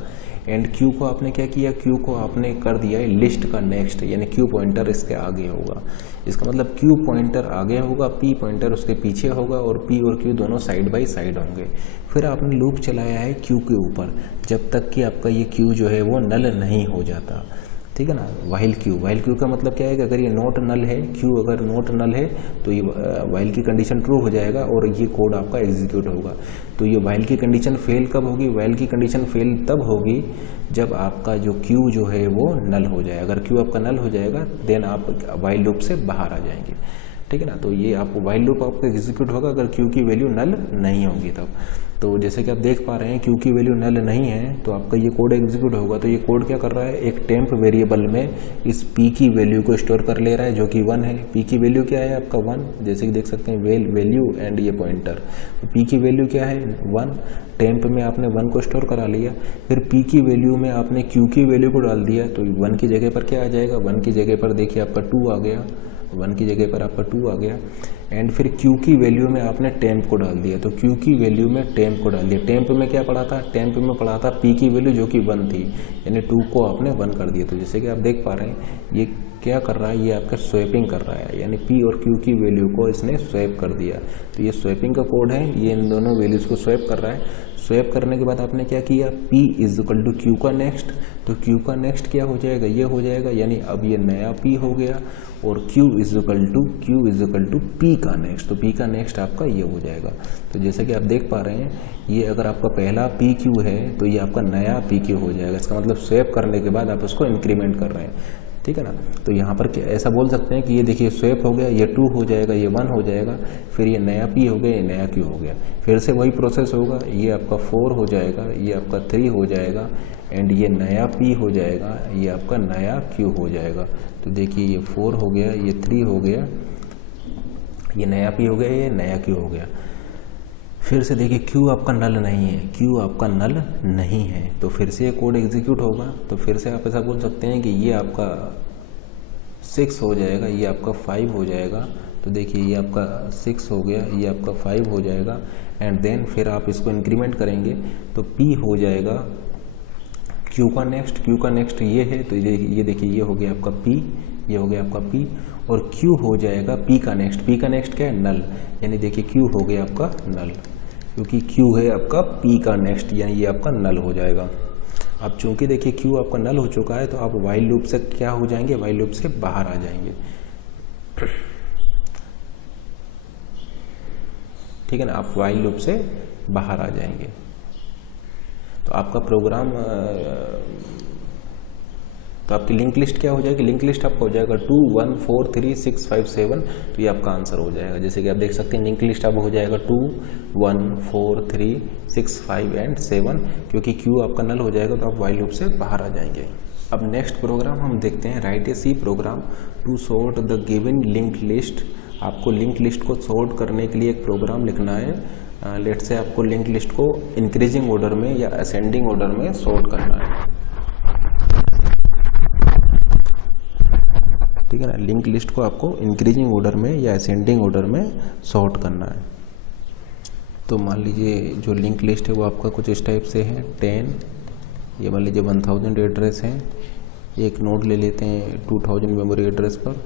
एंड क्यू को आपने क्या किया, क्यू को आपने कर दिया है लिस्ट का नेक्स्ट, यानी क्यू पॉइंटर इसके आगे होगा। इसका मतलब क्यू पॉइंटर आगे होगा, पी पॉइंटर उसके पीछे होगा, और पी और क्यू दोनों साइड बाय साइड होंगे। फिर आपने लूप चलाया है क्यू के ऊपर जब तक कि आपका ये क्यू जो है वो नल नहीं हो जाता, ठीक है ना। वाइल क्यू का मतलब क्या है कि अगर ये नोट नल है, क्यू अगर नोट नल है तो ये वाइल की कंडीशन ट्रू हो जाएगा और ये कोड आपका एग्जीक्यूट होगा। तो ये वाइल की कंडीशन फेल कब होगी, वाइल की कंडीशन फेल तब होगी जब आपका जो क्यू जो है वो नल हो जाए। अगर क्यू आपका नल हो जाएगा देन आप वाइल लूप से बाहर आ जाएंगे, ठीक है ना। तो ये आपको वाइल लूप आपका एग्जीक्यूट होगा अगर क्यू की वैल्यू नल नहीं होगी तब। तो जैसे कि आप देख पा रहे हैं क्यू की वैल्यू नल नहीं है तो आपका ये कोड एग्जीक्यूट होगा। तो ये कोड क्या कर रहा है, एक टेम्प वेरिएबल में इस p की वैल्यू को स्टोर कर ले रहा है जो कि 1 है। p की वैल्यू क्या है आपका 1, जैसे कि देख सकते हैं वैल्यू एंड ये पॉइंटर। तो p की वैल्यू क्या है 1, टेम्प में आपने 1 को स्टोर करा लिया। फिर p की वैल्यू में आपने q की वैल्यू को डाल दिया, तो 1 की जगह पर क्या आ जाएगा, 1 की जगह पर देखिए आपका 2 आ गया, 1 की जगह पर आपका 2 आ गया। एंड फिर q की वैल्यू में आपने टेम्प को डाल दिया, तो q की वैल्यू में टेम्प को डाल दिया। टेम्प में क्या पड़ा था, टेम्प में पड़ा था p की वैल्यू जो कि 1 थी, यानी 2 को आपने 1 कर दिया। तो जैसे कि आप देख पा रहे हैं ये क्या कर रहा है, ये आपका स्वैपिंग कर रहा है, यानी p और q की वैल्यू को इसने स्वैप कर दिया। तो ये स्वैपिंग का कोड है, ये इन दोनों वैल्यूज को स्वैप कर रहा है। स्वैप करने के बाद आपने क्या किया, p is equal to Q का नेक्स्ट, तो q का नेक्स्ट क्या हो जाएगा, ये हो जाएगा, यानी अब ये नया p हो गया। और q is equal to p का नेक्स्ट, तो p का नेक्स्ट आपका ये हो जाएगा। तो जैसे कि आप देख पा रहे हैं ये अगर आपका पहला pq है तो ये आपका नया pq हो जाएगा। इसका मतलब स्वैप करने के बाद आप उसको इंक्रीमेंट कर रहे हैं, ठीक है ना। तो यहाँ पर ऐसा बोल सकते हैं कि ये देखिए स्वैप हो गया, ये 2 हो जाएगा, ये 1 हो जाएगा, फिर ये नया p हो गया, ये नया q हो गया। फिर से वही प्रोसेस होगा, ये आपका 4 हो जाएगा, ये आपका 3 हो जाएगा, एंड ये नया p हो जाएगा, ये आपका नया q हो जाएगा। तो देखिए ये 4 हो गया, ये 3 हो गया, ये नया p हो गया, ये नया q हो गया। फिर से देखिए q आपका नल नहीं है, q आपका नल नहीं है, तो फिर से ये कोड एग्जीक्यूट होगा। तो फिर से आप ऐसा बोल सकते हैं कि ये आपका 6 हो जाएगा, ये आपका 5 हो जाएगा। तो तो देखिए ये आपका 6 हो गया, ये आपका 5 हो जाएगा, एंड देन फिर आप इसको इंक्रीमेंट करेंगे तो P हो जाएगा Q का नेक्स्ट ये है, तो ये देखिए ये हो गया आपका P, ये हो गया आपका P, और Q हो जाएगा P का नेक्स्ट क्या है, नल, यानी देखिए Q हो गया आपका नल, क्योंकि Q है आपका P का नेक्स्ट, यानी ये आपका नल हो जाएगा। अब चूंकि देखिए Q आपका नल हो चुका है, तो आप वाइल लूप से क्या हो जाएंगे, वाइल लूप से बाहर आ जाएंगे, ठीक है ना, आप वाइल लूप से बाहर आ जाएंगे। तो आपका प्रोग्राम, तो आपकी लिंक लिस्ट क्या हो जाएगी, लिंक लिस्ट आपका हो जाएगा 2 1 4 3 6 5 7, तो ये आपका आंसर हो जाएगा। जैसे कि आप देख सकते हैं लिंक लिस्ट आपका हो जाएगा 2 1 4 3 6 5 एंड 7, क्योंकि Q आपका नल हो जाएगा तो आप वाइल लूप से बाहर आ जाएंगे। अब नेक्स्ट प्रोग्राम हम देखते हैं, write a C program to sort the given link list. आपको लिंक लिस्ट को सॉर्ट करने के लिए एक प्रोग्राम लिखना है। लेट से आपको लिंक लिस्ट को इंक्रीजिंग ऑर्डर में या असेंडिंग ऑर्डर में सॉर्ट करना है, ठीक है ना। लिंक लिस्ट को आपको इंक्रीजिंग ऑर्डर में या असेंडिंग ऑर्डर में सॉर्ट करना है। तो मान लीजिए जो लिंक लिस्ट है वो आपका कुछ इस टाइप से है, 10, ये मान लीजिए 1000 एड्रेस है, एक नोड ले लेते हैं 2000 मेमोरी एड्रेस पर,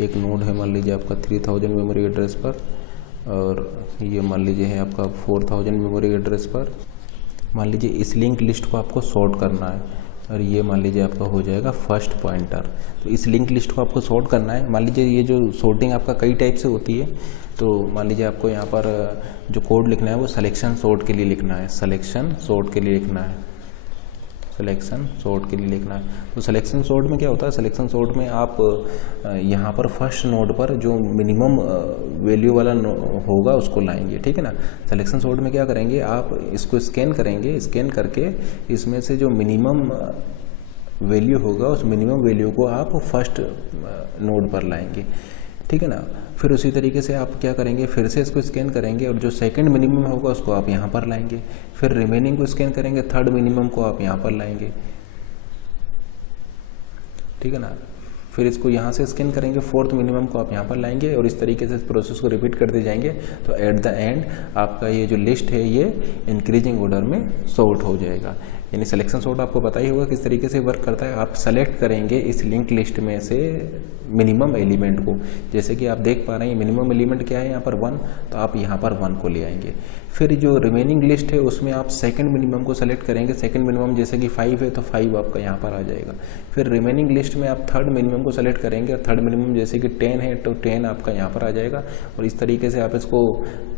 एक नोड है मान लीजिए आपका 3000 मेमोरी एड्रेस पर, और ये मान लीजिए है आपका 4000 मेमोरी एड्रेस पर। मान लीजिए इस लिंक लिस्ट को आपको सॉर्ट करना है, और ये मान लीजिए आपका हो जाएगा फर्स्ट पॉइंटर। तो इस लिंक लिस्ट को आपको सॉर्ट करना है। मान लीजिए ये जो सॉर्टिंग आपका कई टाइप से होती है, तो मान लीजिए आपको यहाँ पर जो कोड लिखना है वो सिलेक्शन सॉर्ट के लिए लिखना है, सिलेक्शन सॉर्ट के लिए लिखना है, सिलेक्शन सॉर्ट के लिए लिखना है। तो सिलेक्शन सॉर्ट में क्या होता है, सिलेक्शन सॉर्ट में आप यहाँ पर फर्स्ट नोड पर जो मिनिमम वैल्यू वाला होगा उसको लाएंगे, ठीक है ना। सिलेक्शन सॉर्ट में क्या करेंगे, आप इसको स्कैन करेंगे, स्कैन करके इसमें से जो मिनिमम वैल्यू होगा उस मिनिमम वैल्यू को आप फर्स्ट नोड पर लाएंगे, ठीक है ना। फिर उसी तरीके से आप क्या करेंगे, फिर से इसको स्कैन करेंगे और जो सेकंड मिनिमम होगा उसको आप यहाँ पर लाएंगे, फिर रिमेनिंग को स्कैन करेंगे, थर्ड मिनिमम को आप यहाँ पर लाएंगे, ठीक है ना। फिर इसको यहाँ से स्कैन करेंगे, फोर्थ मिनिमम को आप यहाँ पर लाएंगे, और इस तरीके से इस प्रोसेस को रिपीट करते जाएंगे। तो एट द एंड आपका ये जो लिस्ट है ये इंक्रीजिंग ऑर्डर में सॉर्ट हो जाएगा। यानी सिलेक्शन सॉर्ट आपको पता ही होगा किस तरीके से वर्क करता है। आप सेलेक्ट करेंगे इस लिंक लिस्ट में से मिनिमम एलिमेंट को, जैसे कि आप देख पा रहे हैं मिनिमम एलिमेंट क्या है यहाँ पर 1, तो आप यहाँ पर 1 को ले आएंगे। फिर जो रिमेनिंग लिस्ट है उसमें आप सेकंड मिनिमम को सेलेक्ट करेंगे, सेकंड मिनिमम जैसे कि 5 है तो 5 आपका यहाँ पर आ जाएगा। फिर रिमेनिंग लिस्ट में आप थर्ड मिनिमम को सेलेक्ट करेंगे, और थर्ड मिनिमम जैसे कि 10 है तो 10 आपका यहाँ पर आ जाएगा, और इस तरीके से आप इसको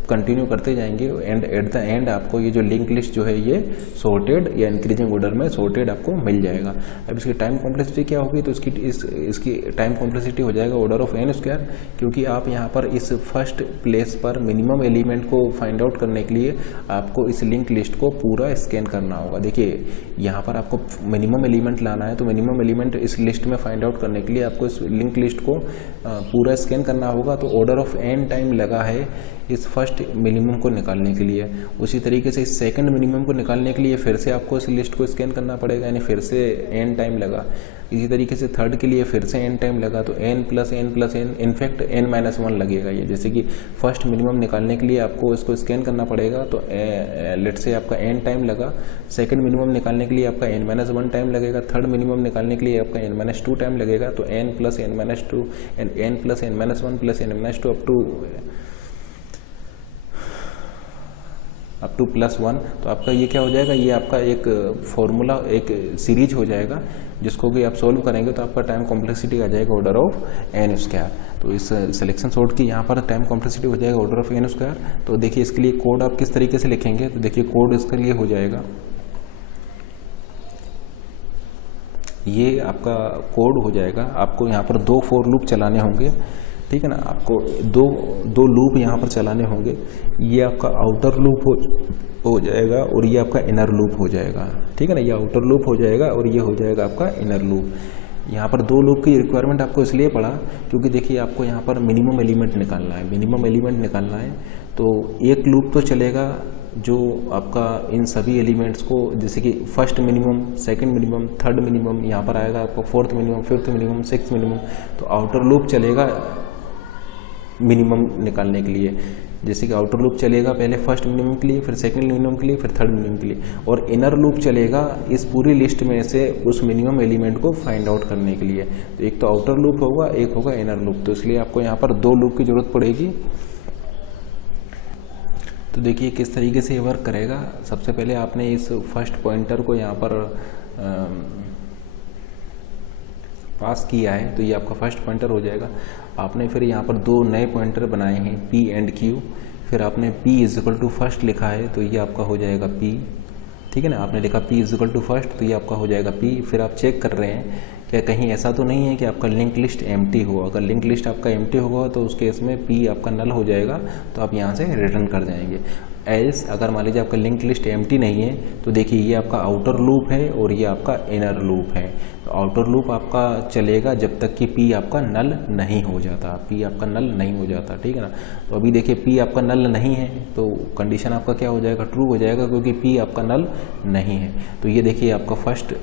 कंटिन्यू करते जाएंगे। एंड एट द एंड आपको ये जो लिंक लिस्ट जो है ये सॉर्टेड या इंक्रीजिंग ऑर्डर में सॉर्टेड आपको मिल जाएगा। अब इसकी टाइम कॉम्प्लेक्सिटी क्या होगी, तो इसकी टाइम कॉम्प्लेक्सिटी हो जाएगा ऑर्डर ऑफ n स्क्वायर, क्योंकि आप यहाँ पर इस फर्स्ट प्लेस पर मिनिमम एलिमेंट को फाइंड आउट करने के लिए आपको इस लिंक लिस्ट को पूरा स्कैन करना होगा। देखिए यहाँ पर आपको मिनिमम एलिमेंट लाना है, तो मिनिमम एलिमेंट इस लिस्ट में फाइंड आउट करने के लिए आपको इस लिंक लिस्ट को पूरा स्कैन करना होगा। तो ऑर्डर ऑफ n टाइम लगा है इस फर्स्ट मिनिमम को निकालने के लिए। उसी तरीके से इस सेकंड मिनिमम को निकालने के लिए फिर से आपको इस लिस्ट को स्कैन करना पड़ेगा, यानी फिर से n टाइम लगा। इसी तरीके से थर्ड के लिए फिर से n टाइम लगा, तो n plus n in fact n-1 लगेगा ये। जैसे कि फर्स्ट मिनिमम निकालने के लिए आपको इसको स्कैन करना पड़ेगा, तो लेट से आपका n टाइम लगा। सेकंड मिनिमम निकालने के लिए आपका n-1 टाइम लगेगा, थर्ड मिनिमम निकालने के लिए आपका n-2 टाइम लगेगा। तो n plus n-2 n plus n-1 plus n-2 up to +1। तो आपका ये क्या हो जाएगा, ये आपका एक फॉर्मूला, एक सीरीज हो जाएगा, जिसको कि आप सोल्व करेंगे तो आपका टाइम कॉम्प्लेक्सिटी आ जाएगा ऑर्डर ऑफ n स्क्वायर। तो इस सिलेक्शन सॉर्ट की यहाँ पर टाइम कॉम्प्लेक्सिटी हो जाएगा ऑर्डर ऑफ n स्क्वायर। तो देखिए इसके लिए कोड आप किस तरीके से लिखेंगे, तो देखिए कोड इसके लिए हो जाएगा, ये आपका कोड हो जाएगा। आपको यहाँ पर 2 फॉर लूप चलाने होंगे, ठीक है ना। आपको दो लूप यहाँ पर चलाने होंगे। ये आपका आउटर लूप हो जाएगा और ये आपका इनर लूप हो जाएगा, ठीक है ना। ये आउटर लूप हो जाएगा और ये हो जाएगा आपका इनर लूप। यहाँ पर 2 लूप की रिक्वायरमेंट आपको इसलिए पड़ा क्योंकि देखिए आपको यहाँ पर मिनिमम एलिमेंट निकालना है, मिनिमम एलिमेंट निकालना है। तो एक लूप तो चलेगा जो आपका इन सभी एलिमेंट्स को, जैसे कि first minimum, second minimum, third minimum, यहाँ पर आएगा आपको fourth minimum, fifth minimum, sixth minimum. तो आउटर लूप चलेगा मिनिमम निकालने के लिए। जैसे कि आउटर लूप चलेगा पहले फर्स्ट मिनिमम के लिए, फिर सेकंड मिनिमम के लिए, फिर थर्ड मिनिमम के लिए, और इनर लूप चलेगा इस पूरी लिस्ट में से उस मिनिमम एलिमेंट को फाइंड आउट करने के लिए। तो एक तो आउटर लूप होगा, एक होगा इनर लूप, तो इसलिए आपको यहाँ पर 2 लूप की जरूरत पड़ेगी। तो देखिए किस तरीके से ये वर्क करेगा। सबसे पहले आपने इस फर्स्ट पॉइंटर को यहाँ पर पास किया है, तो ये आपका फर्स्ट पॉइंटर हो जाएगा। आपने फिर यहाँ पर 2 नए पॉइंटर बनाए हैं P एंड Q, फिर आपने P इक्वल टू फर्स्ट लिखा है, तो ये आपका हो जाएगा P, ठीक है ना। आपने लिखा P इक्वल टू फर्स्ट, तो ये आपका हो जाएगा P। फिर आप चेक कर रहे हैं क्या कहीं ऐसा तो नहीं है कि आपका लिंक लिस्ट एम्प्टी हो। अगर लिंक लिस्ट आपका एम्प्टी होगा तो उस केस में P आपका नल हो जाएगा, तो आप यहाँ से रिटर्न कर जाएंगे। एल्स अगर मान लीजिए आपका लिंक लिस्ट एम्प्टी नहीं है, तो देखिए ये आपका आउटर लूप है और ये आपका इनर लूप है। तो आउटर लूप आपका चलेगा जब तक कि P आपका नल नहीं हो जाता, P आपका नल नहीं हो जाता, ठीक है ना। तो अभी देखिए P आपका नल नहीं है, तो कंडीशन आपका क्या हो जाएगा, ट्रू हो जाएगा, क्योंकि P आपका नल नहीं है। तो ये देखिए आपका फर्स्ट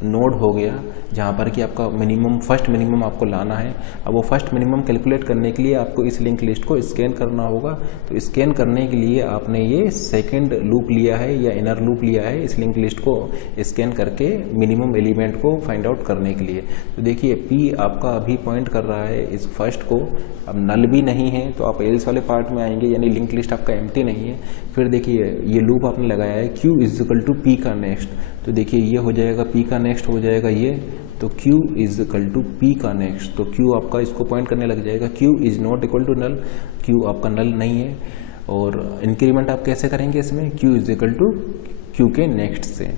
नोड हो गया जहाँ पर कि आपका मिनिमम फर्स्ट मिनिमम आपको लाना है। अब वो फर्स्ट मिनिमम कैलकुलेट करने के लिए आपको इस लिंक लिस्ट को स्कैन करना होगा। तो स्कैन करने के लिए आपने ये सेकंड लूप लिया है या इनर लूप लिया है इस लिंक लिस्ट को स्कैन करके मिनिमम एलिमेंट को फाइंड आउट करने के लिए। तो देखिए P आपका अभी पॉइंट कर रहा है इस फर्स्ट को, अब नल भी नहीं है, तो आप एल्स वाले पार्ट में आएंगे, यानी लिंक लिस्ट आपका एम्प्टी नहीं है। फिर देखिए ये लूप आपने लगाया है Q इक्वल टू P का नेक्स्ट, तो देखिए ये हो जाएगा P का नेक्स्ट हो जाएगा ये, तो Q इक्वल टू P का नेक्स्ट, तो Q आपका इसको पॉइंट करने लग जाएगा। Q is not equal to null, Q आपका नल नहीं है। और इंक्रीमेंट आप कैसे करेंगे इसमें, Q is equal to Q के नेक्स्ट से,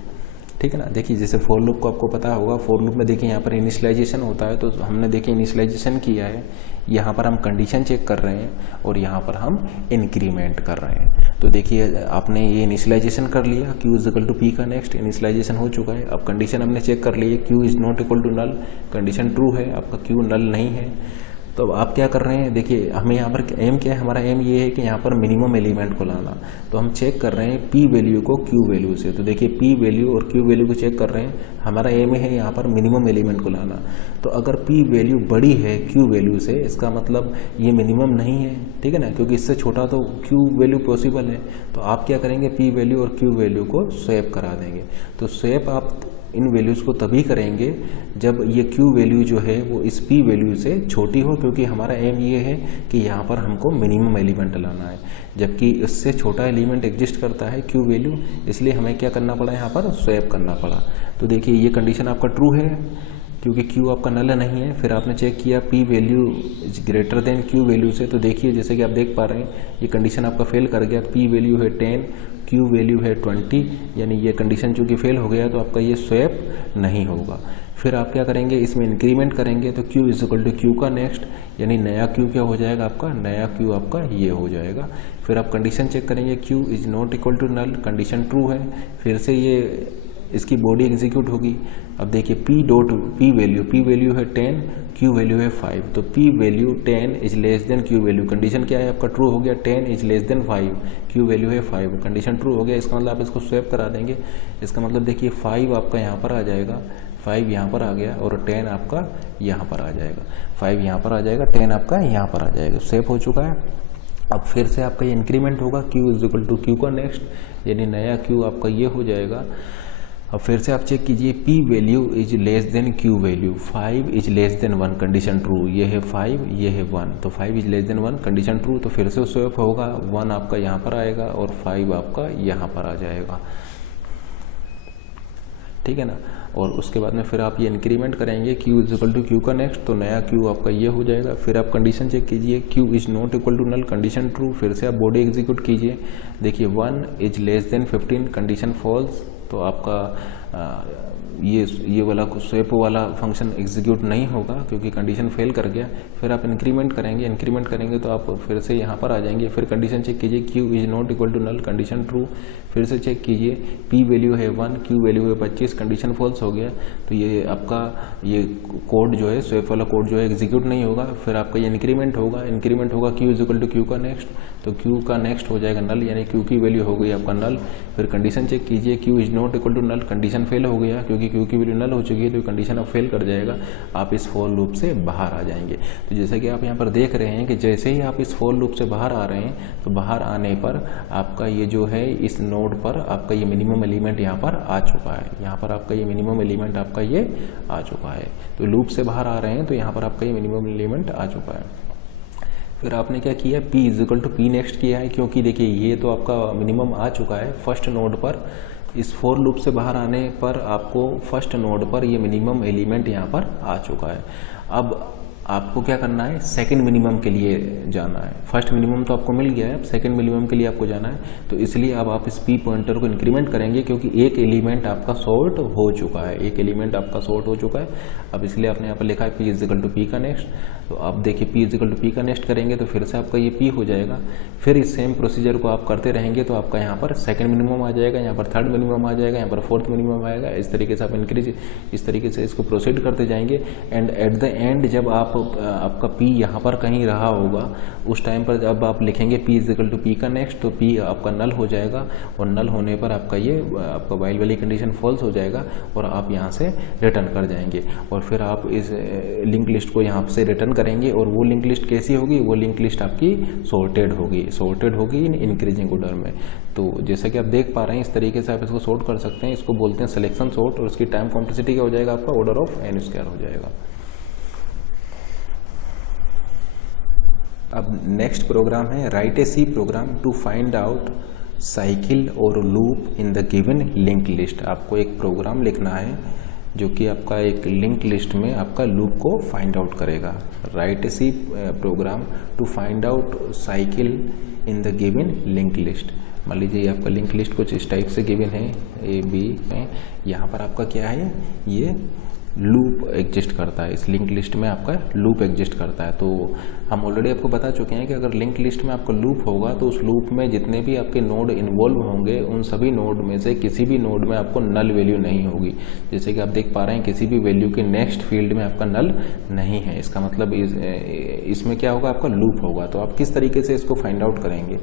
ठीक है ना। देखिए जैसे फॉर लूप को आपको पता होगा, फॉर लूप में देखिए यहाँ पर इनिशियलाइजेशन होता है, तो हमने देखिए इनिशियलाइजेशन किया है, यहाँ पर हम कंडीशन चेक कर रहे हैं और यहाँ पर हम इंक्रीमेंट कर रहे हैं। तो देखिए आपने ये इनिशियलाइजेशन कर लिया, Q is equal to P का नेक्स्ट, इनिशियलाइजेशन हो चुका है। अब कंडीशन हमने चेक कर ली है, Q is not equal to null, condition true है, आपका Q नल नहीं है। तो अब आप क्या कर रहे हैं, देखिए हमें यहाँ पर एम क्या है, हमारा एम ये है कि यहाँ पर मिनिमम एलिमेंट को लाना। तो हम चेक कर रहे हैं P वैल्यू को Q वैल्यू से, तो देखिए P वैल्यू और Q वैल्यू को चेक कर रहे हैं, हमारा एम है यहाँ पर मिनिमम एलिमेंट को लाना। तो अगर P वैल्यू बड़ी है Q वैल्यू से, इसका मतलब ये मिनिमम नहीं है, ठीक है ना, क्योंकि इससे छोटा तो Q वैल्यू पॉसिबल है। तो आप क्या करेंगे, P वैल्यू और Q वैल्यू को स्वैप करा देंगे। तो स्वैप आप इन वैल्यूज़ को तभी करेंगे जब ये Q वैल्यू जो है वो इस P वैल्यू से छोटी हो, क्योंकि हमारा एम ये है कि यहाँ पर हमको मिनिमम एलिमेंट लाना है, जबकि इससे छोटा एलिमेंट एग्जिस्ट करता है Q वैल्यू, इसलिए हमें क्या करना पड़ा, यहाँ पर स्वैप करना पड़ा। तो देखिए ये कंडीशन आपका ट्रू है क्योंकि Q आपका नल नहीं है। फिर आपने चेक किया P value is greater than Q value से, तो देखिए जैसे कि आप देख पा रहे हैं ये कंडीशन आपका फेल कर गया। P वैल्यू है 10, Q वैल्यू है 20, यानी ये कंडीशन चूँकि फेल हो गया तो आपका ये स्वैप नहीं होगा। फिर आप क्या करेंगे, इसमें इंक्रीमेंट करेंगे, तो Q is equal to Q का नेक्स्ट, यानी नया Q क्या हो जाएगा आपका, नया Q आपका ये हो जाएगा। फिर आप कंडीशन चेक करेंगे, Q is not equal to null, condition true है, फिर से ये इसकी बॉडी एग्जीक्यूट होगी। अब देखिए P वैल्यू है 10, Q वैल्यू है 5, तो P value 10 is less then Q value, condition क्या है आपका ट्रू हो गया, 10 is less then 5, Q value है 5, कंडीशन ट्रू हो गया। इसका मतलब आप इसको स्वैप करा देंगे, इसका मतलब देखिए 5 आपका यहाँ पर आ जाएगा, 5 यहाँ पर आ गया और 10 आपका यहाँ पर आ जाएगा, 5 यहाँ पर आ जाएगा, 10 आपका यहाँ पर आ जाएगा, स्वैप हो चुका है। अब फिर से आपका ये इंक्रीमेंट होगा, Q is equal to Q का नेक्स्ट, यानी नया Q आपका ये हो जाएगा। अब फिर से आप चेक कीजिए P value is less then Q value, 5 is less then 1, condition true, ये है 5 ये है 1, तो 5 is less then 1 condition true, तो फिर से स्वैप होगा, 1 आपका यहाँ पर आएगा और 5 आपका यहाँ पर आ जाएगा, ठीक है ना। और उसके बाद में फिर आप ये इंक्रीमेंट करेंगे Q is equal to Q का नेक्स्ट, तो नया Q आपका ये हो जाएगा। फिर आप कंडीशन चेक कीजिए, Q is not equal to null, condition true, फिर से आप बॉडी एग्जीक्यूट कीजिए, देखिए 1 is less than 15, condition false, तो आपका ये वाला स्वैप वाला फंक्शन एग्जीक्यूट नहीं होगा क्योंकि कंडीशन फेल कर गया। फिर आप इंक्रीमेंट करेंगे तो आप फिर से यहाँ पर आ जाएंगे। फिर कंडीशन चेक कीजिए, Q is not equal to null, condition true, फिर से चेक कीजिए, P वैल्यू है 1, Q वैल्यू है 25, कंडीशन फॉल्स हो गया, तो ये आपका ये कोड जो है स्वैप वाला कोड जो है एग्जीक्यूट नहीं होगा। फिर आपका ये इंक्रीमेंट होगा, Q is equal to Q का नेक्स्ट, तो क्यू का नेक्स्ट हो जाएगा नल, यानी क्यू की वैल्यू हो गई आपका नल। फिर कंडीशन चेक कीजिए, Q is not equal to null, condition fail हो गया क्योंकि क्यू की वैल्यू नल हो चुकी है, तो कंडीशन अब फेल कर जाएगा, आप इस फॉर लूप से बाहर आ जाएंगे। तो जैसे कि आप यहाँ पर देख रहे हैं कि जैसे ही आप इस फॉर लूप से बाहर आ रहे हैं तो बाहर आने पर आपका ये जो है इस नोड पर आपका ये मिनिमम एलिमेंट यहाँ पर आ चुका है, यहाँ पर आपका ये मिनिमम एलिमेंट आपका ये आ चुका है। तो लूप से बाहर आ रहे हैं तो यहाँ पर आपका ये मिनिमम एलिमेंट आ चुका है। फिर आपने क्या किया, p is equal to P next किया है, क्योंकि देखिए ये तो आपका मिनिमम आ चुका है फर्स्ट नोड पर। इस फॉर लूप से बाहर आने पर आपको फर्स्ट नोड पर ये मिनिमम एलिमेंट यहाँ पर आ चुका है। अब आपको क्या करना है, सेकंड मिनिमम के लिए जाना है। फर्स्ट मिनिमम तो आपको मिल गया है, अब सेकंड मिनिमम के लिए आपको जाना है। तो इसलिए अब आप इस पी पॉइंटर को इंक्रीमेंट करेंगे क्योंकि एक एलिमेंट आपका सॉर्ट हो चुका है, एक एलिमेंट आपका सॉर्ट हो चुका है। अब इसलिए आपने यहाँ पर लिखा है P is equal to P का नेक्स्ट। तो आप देखिए P is equal to P का नेक्स्ट करेंगे तो फिर से आपका ये पी हो जाएगा। फिर इस सेम प्रोसीजर को आप करते रहेंगे तो आपका यहाँ पर सेकंड मिनिमम आ जाएगा, यहाँ पर थर्ड मिनिमम आ जाएगा, यहाँ पर फोर्थ मिनिमम आएगा। इस तरीके से आप इंक्रीज इस तरीके से इसको प्रोसीड करते जाएंगे। एंड एट द एंड जब आपका p यहाँ पर कहीं रहा होगा उस टाइम पर जब आप लिखेंगे p is equal to P का नेक्स्ट, तो p आपका नल हो जाएगा और नल होने पर आपका ये आपका वाइल वाली कंडीशन फॉल्स हो जाएगा और आप यहाँ से रिटर्न कर जाएंगे। और फिर आप इस लिंक लिस्ट को यहाँ से रिटर्न करेंगे और वो लिंक लिस्ट कैसी होगी, वो लिंक लिस्ट आपकी सॉर्टेड होगी इन इंक्रीजिंग ऑर्डर में। तो जैसा कि आप देख पा रहे हैं इस तरीके से आप इसको सॉर्ट कर सकते हैं। इसको बोलते हैं सिलेक्शन सॉर्ट और उसकी टाइम कॉम्प्लेक्सिटी क्या हो जाएगा, आपका ऑर्डर ऑफ n² हो जाएगा। अब नेक्स्ट प्रोग्राम है write a C program to find out cycle और loop in the given link list. आपको एक प्रोग्राम लिखना है जो कि आपका एक लिंक लिस्ट में आपका लूप को फाइंड आउट करेगा। Write a C program to find out cycle in the given link list. मान लीजिए आपका लिंक लिस्ट कुछ इस टाइप से गिवन है, ए बी है। यहाँ पर आपका क्या है, ये लूप एग्जिस्ट करता है, इस लिंक लिस्ट में आपका लूप एग्जिस्ट करता है। तो हम ऑलरेडी आपको बता चुके हैं कि अगर लिंक लिस्ट में आपका लूप होगा तो उस लूप में जितने भी आपके नोड इन्वॉल्व होंगे उन सभी नोड में से किसी भी नोड में आपको नल वैल्यू नहीं होगी। जैसे कि आप देख पा रहे हैं किसी भी वैल्यू के नेक्स्ट फील्ड में आपका नल नहीं है। इसका मतलब इसमें क्या होगा, आपका लूप होगा। तो आप किस तरीके से इसको फाइंड आउट करेंगे,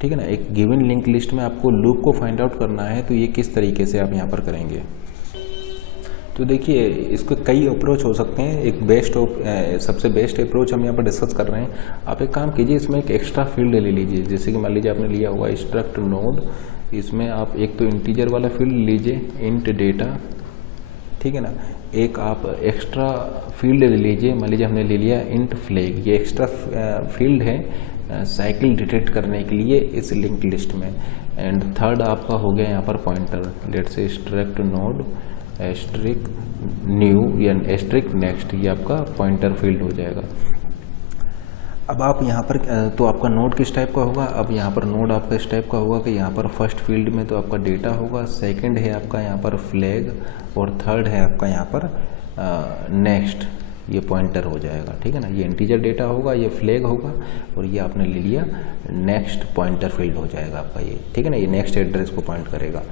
ठीक है ना। एक गिवन लिंक लिस्ट में आपको लूप को फाइंड आउट करना है तो ये किस तरीके से आप यहाँ पर करेंगे। तो देखिए इसको कई अप्रोच हो सकते हैं। एक सबसे बेस्ट अप्रोच हम यहाँ पर डिस्कस कर रहे हैं। आप एक काम कीजिए, इसमें एक एक्स्ट्रा फील्ड ले लीजिए। जैसे कि मान लीजिए आपने लिया हुआ इंस्ट्रक्ट नोड, इसमें आप एक तो इंटीजर वाला फील्ड लीजिए इंट डेटा, ठीक है ना। एक आप एक्स्ट्रा फील्ड ले लीजिए, मान लीजिए हमने ले लिया इंट फ्लैग। ये एक्स्ट्रा फील्ड है साइकिल डिटेक्ट करने के लिए इस लिंक लिस्ट में। एंड थर्ड आपका हो गया यहाँ पर pointer, let's say instruct node asterisk new या एस्ट्रिक नेक्स्ट, ये आपका पॉइंटर फील्ड हो जाएगा। अब आप यहाँ पर तो आपका नोड किस टाइप का होगा, अब यहाँ पर नोड आपका इस टाइप का होगा कि यहाँ पर फर्स्ट फील्ड में तो आपका डेटा होगा, सेकंड है आपका यहाँ पर फ्लैग और थर्ड है आपका यहाँ पर नेक्स्ट, ये पॉइंटर हो जाएगा, ठीक है ना। ये इंटीजर डेटा होगा, ये फ्लैग होगा और ये आपने ले लिया नेक्स्ट पॉइंटर फील्ड हो जाएगा आपका ये, ठीक है ना। ये नेक्स्ट एड्रेस को पॉइंट करेगा।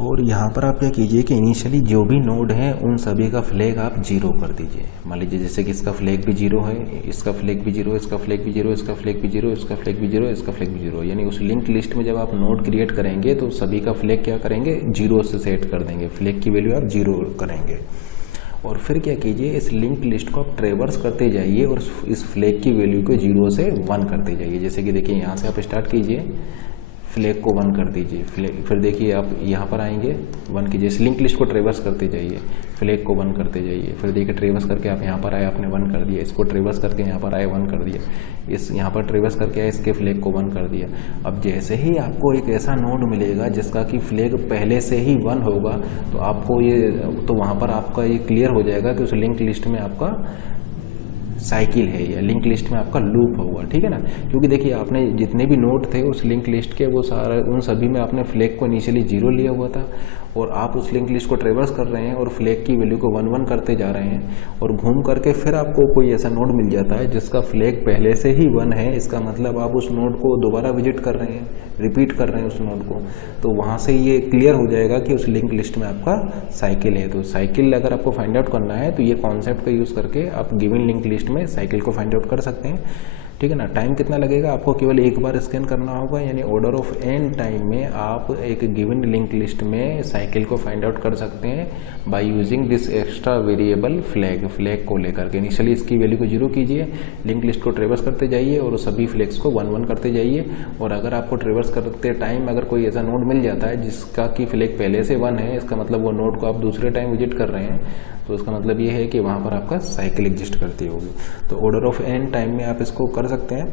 और यहाँ पर आप क्या कीजिए कि इनिशियली जो भी नोड है उन सभी का फ्लैग आप 0 कर दीजिए। मान लीजिए जैसे कि इसका फ्लैग भी 0 है, इसका फ्लैग भी 0, इसका फ्लैग भी 0, इसका फ्लैग भी 0, इसका फ्लैग भी 0, इसका फ्लैग भी 0। यानी उस लिंक लिस्ट में जब आप नोड क्रिएट करेंगे तो सभी का फ्लैग क्या करेंगे, 0 से सेट कर देंगे। फ्लैग की वैल्यू आप 0 करेंगे। और फिर क्या कीजिए, इस लिंक लिस्ट को आप ट्रेवर्स करते जाइए और इस फ्लैग की वैल्यू को 0 से 1 करते जाइए। जैसे कि देखिए यहाँ से आप स्टार्ट कीजिए, फ्लैग को 1 कर दीजिए, फिर देखिए आप यहाँ पर आएंगे 1 कीजिए, इस लिंक लिस्ट को ट्रेवर्स करते जाइए, फ्लैग को 1 करते जाइए, फिर देखिए ट्रेवर्स करके आप यहाँ पर आए, आपने 1 कर दिया, इसको ट्रेवर्स करके यहाँ पर आए 1 कर दिया, इस यहाँ पर ट्रेवर्स करके आए, इसके फ्लैग को 1 कर दिया। अब जैसे ही आपको एक ऐसा नोड मिलेगा जिसका कि फ्लैग पहले से ही 1 होगा तो आपको ये तो वहाँ पर आपका ये क्लियर हो जाएगा कि उस लिंक लिस्ट में आपका साइकिल है या लिंक लिस्ट में आपका लूप होगा, ठीक है ना। क्योंकि देखिए आपने जितने भी नोड थे उस लिंक लिस्ट के वो सारा उन सभी में आपने फ्लैग को इनिशियली 0 लिया हुआ था और आप उस लिंक लिस्ट को ट्रेवर्स कर रहे हैं और फ्लैग की वैल्यू को 1 1 करते जा रहे हैं और घूम करके फिर आपको कोई ऐसा नोड मिल जाता है जिसका फ्लैग पहले से ही 1 है। इसका मतलब आप उस नोड को दोबारा विजिट कर रहे हैं, रिपीट कर रहे हैं उस नोड को, तो वहाँ से ये क्लियर हो जाएगा कि उस लिंक लिस्ट में आपका साइकिल है। तो साइकिल अगर आपको फाइंड आउट करना है तो ये कॉन्सेप्ट का यूज़ करके आप गिवन लिंक लिस्ट में साइकिल को फाइंड आउट कर सकते हैं। ठीक है ना। टाइम कितना लगेगा, आपको केवल एक बार स्कैन करना होगा, यानी ऑर्डर ऑफ एन टाइम में आप एक गिवन लिंक लिस्ट में साइकिल को फाइंड आउट कर सकते हैं by using this extra variable flag को लेकर के। इनिशियली इसकी वैल्यू को 0 कीजिए, लिंक लिस्ट को ट्रेवर्स करते जाइए और सभी फ्लैग्स को 1 1 करते जाइए। और अगर आपको ट्रेवर्स करते टाइम अगर कोई ऐसा नोड मिल जाता है जिसका कि फ्लैग पहले से 1 है, इसका मतलब वो नोड को आप दूसरे टाइम विजिट कर रहे हैं, तो इसका मतलब ये है कि वहाँ पर आपका साइकिल एग्जिस्ट करती होगी। तो ऑर्डर ऑफ एन टाइम में आप इसको कर सकते हैं,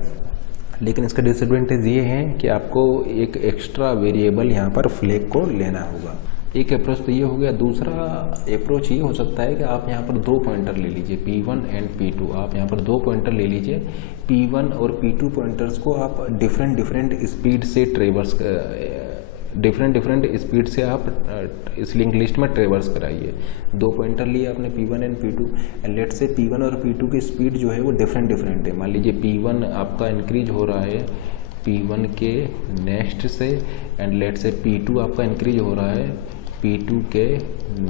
लेकिन इसका डिसएडवांटेज ये है कि आपको एक एक्स्ट्रा वेरिएबल यहाँ पर फ्लैग को लेना होगा। एक अप्रोच तो ये हो गया। दूसरा अप्रोच ये हो सकता है कि आप यहाँ पर 2 पॉइंटर ले लीजिए, P1 एंड P2। आप यहाँ पर 2 पॉइंटर ले लीजिए, P1 और P2 पॉइंटर्स को आप डिफरेंट स्पीड से ट्रेवर्स डिफरेंट स्पीड से आप इस लिंक लिस्ट में ट्रेवर्स कराइए। 2 पॉइंटर लिए आपने P1 and P2, and let से P1 और P2 की स्पीड जो है वो डिफरेंट है। मान लीजिए P1 आपका इंक्रीज हो रहा है P1 के नेक्स्ट से, एंड लेट से P2 आपका इंक्रीज हो रहा है P2 के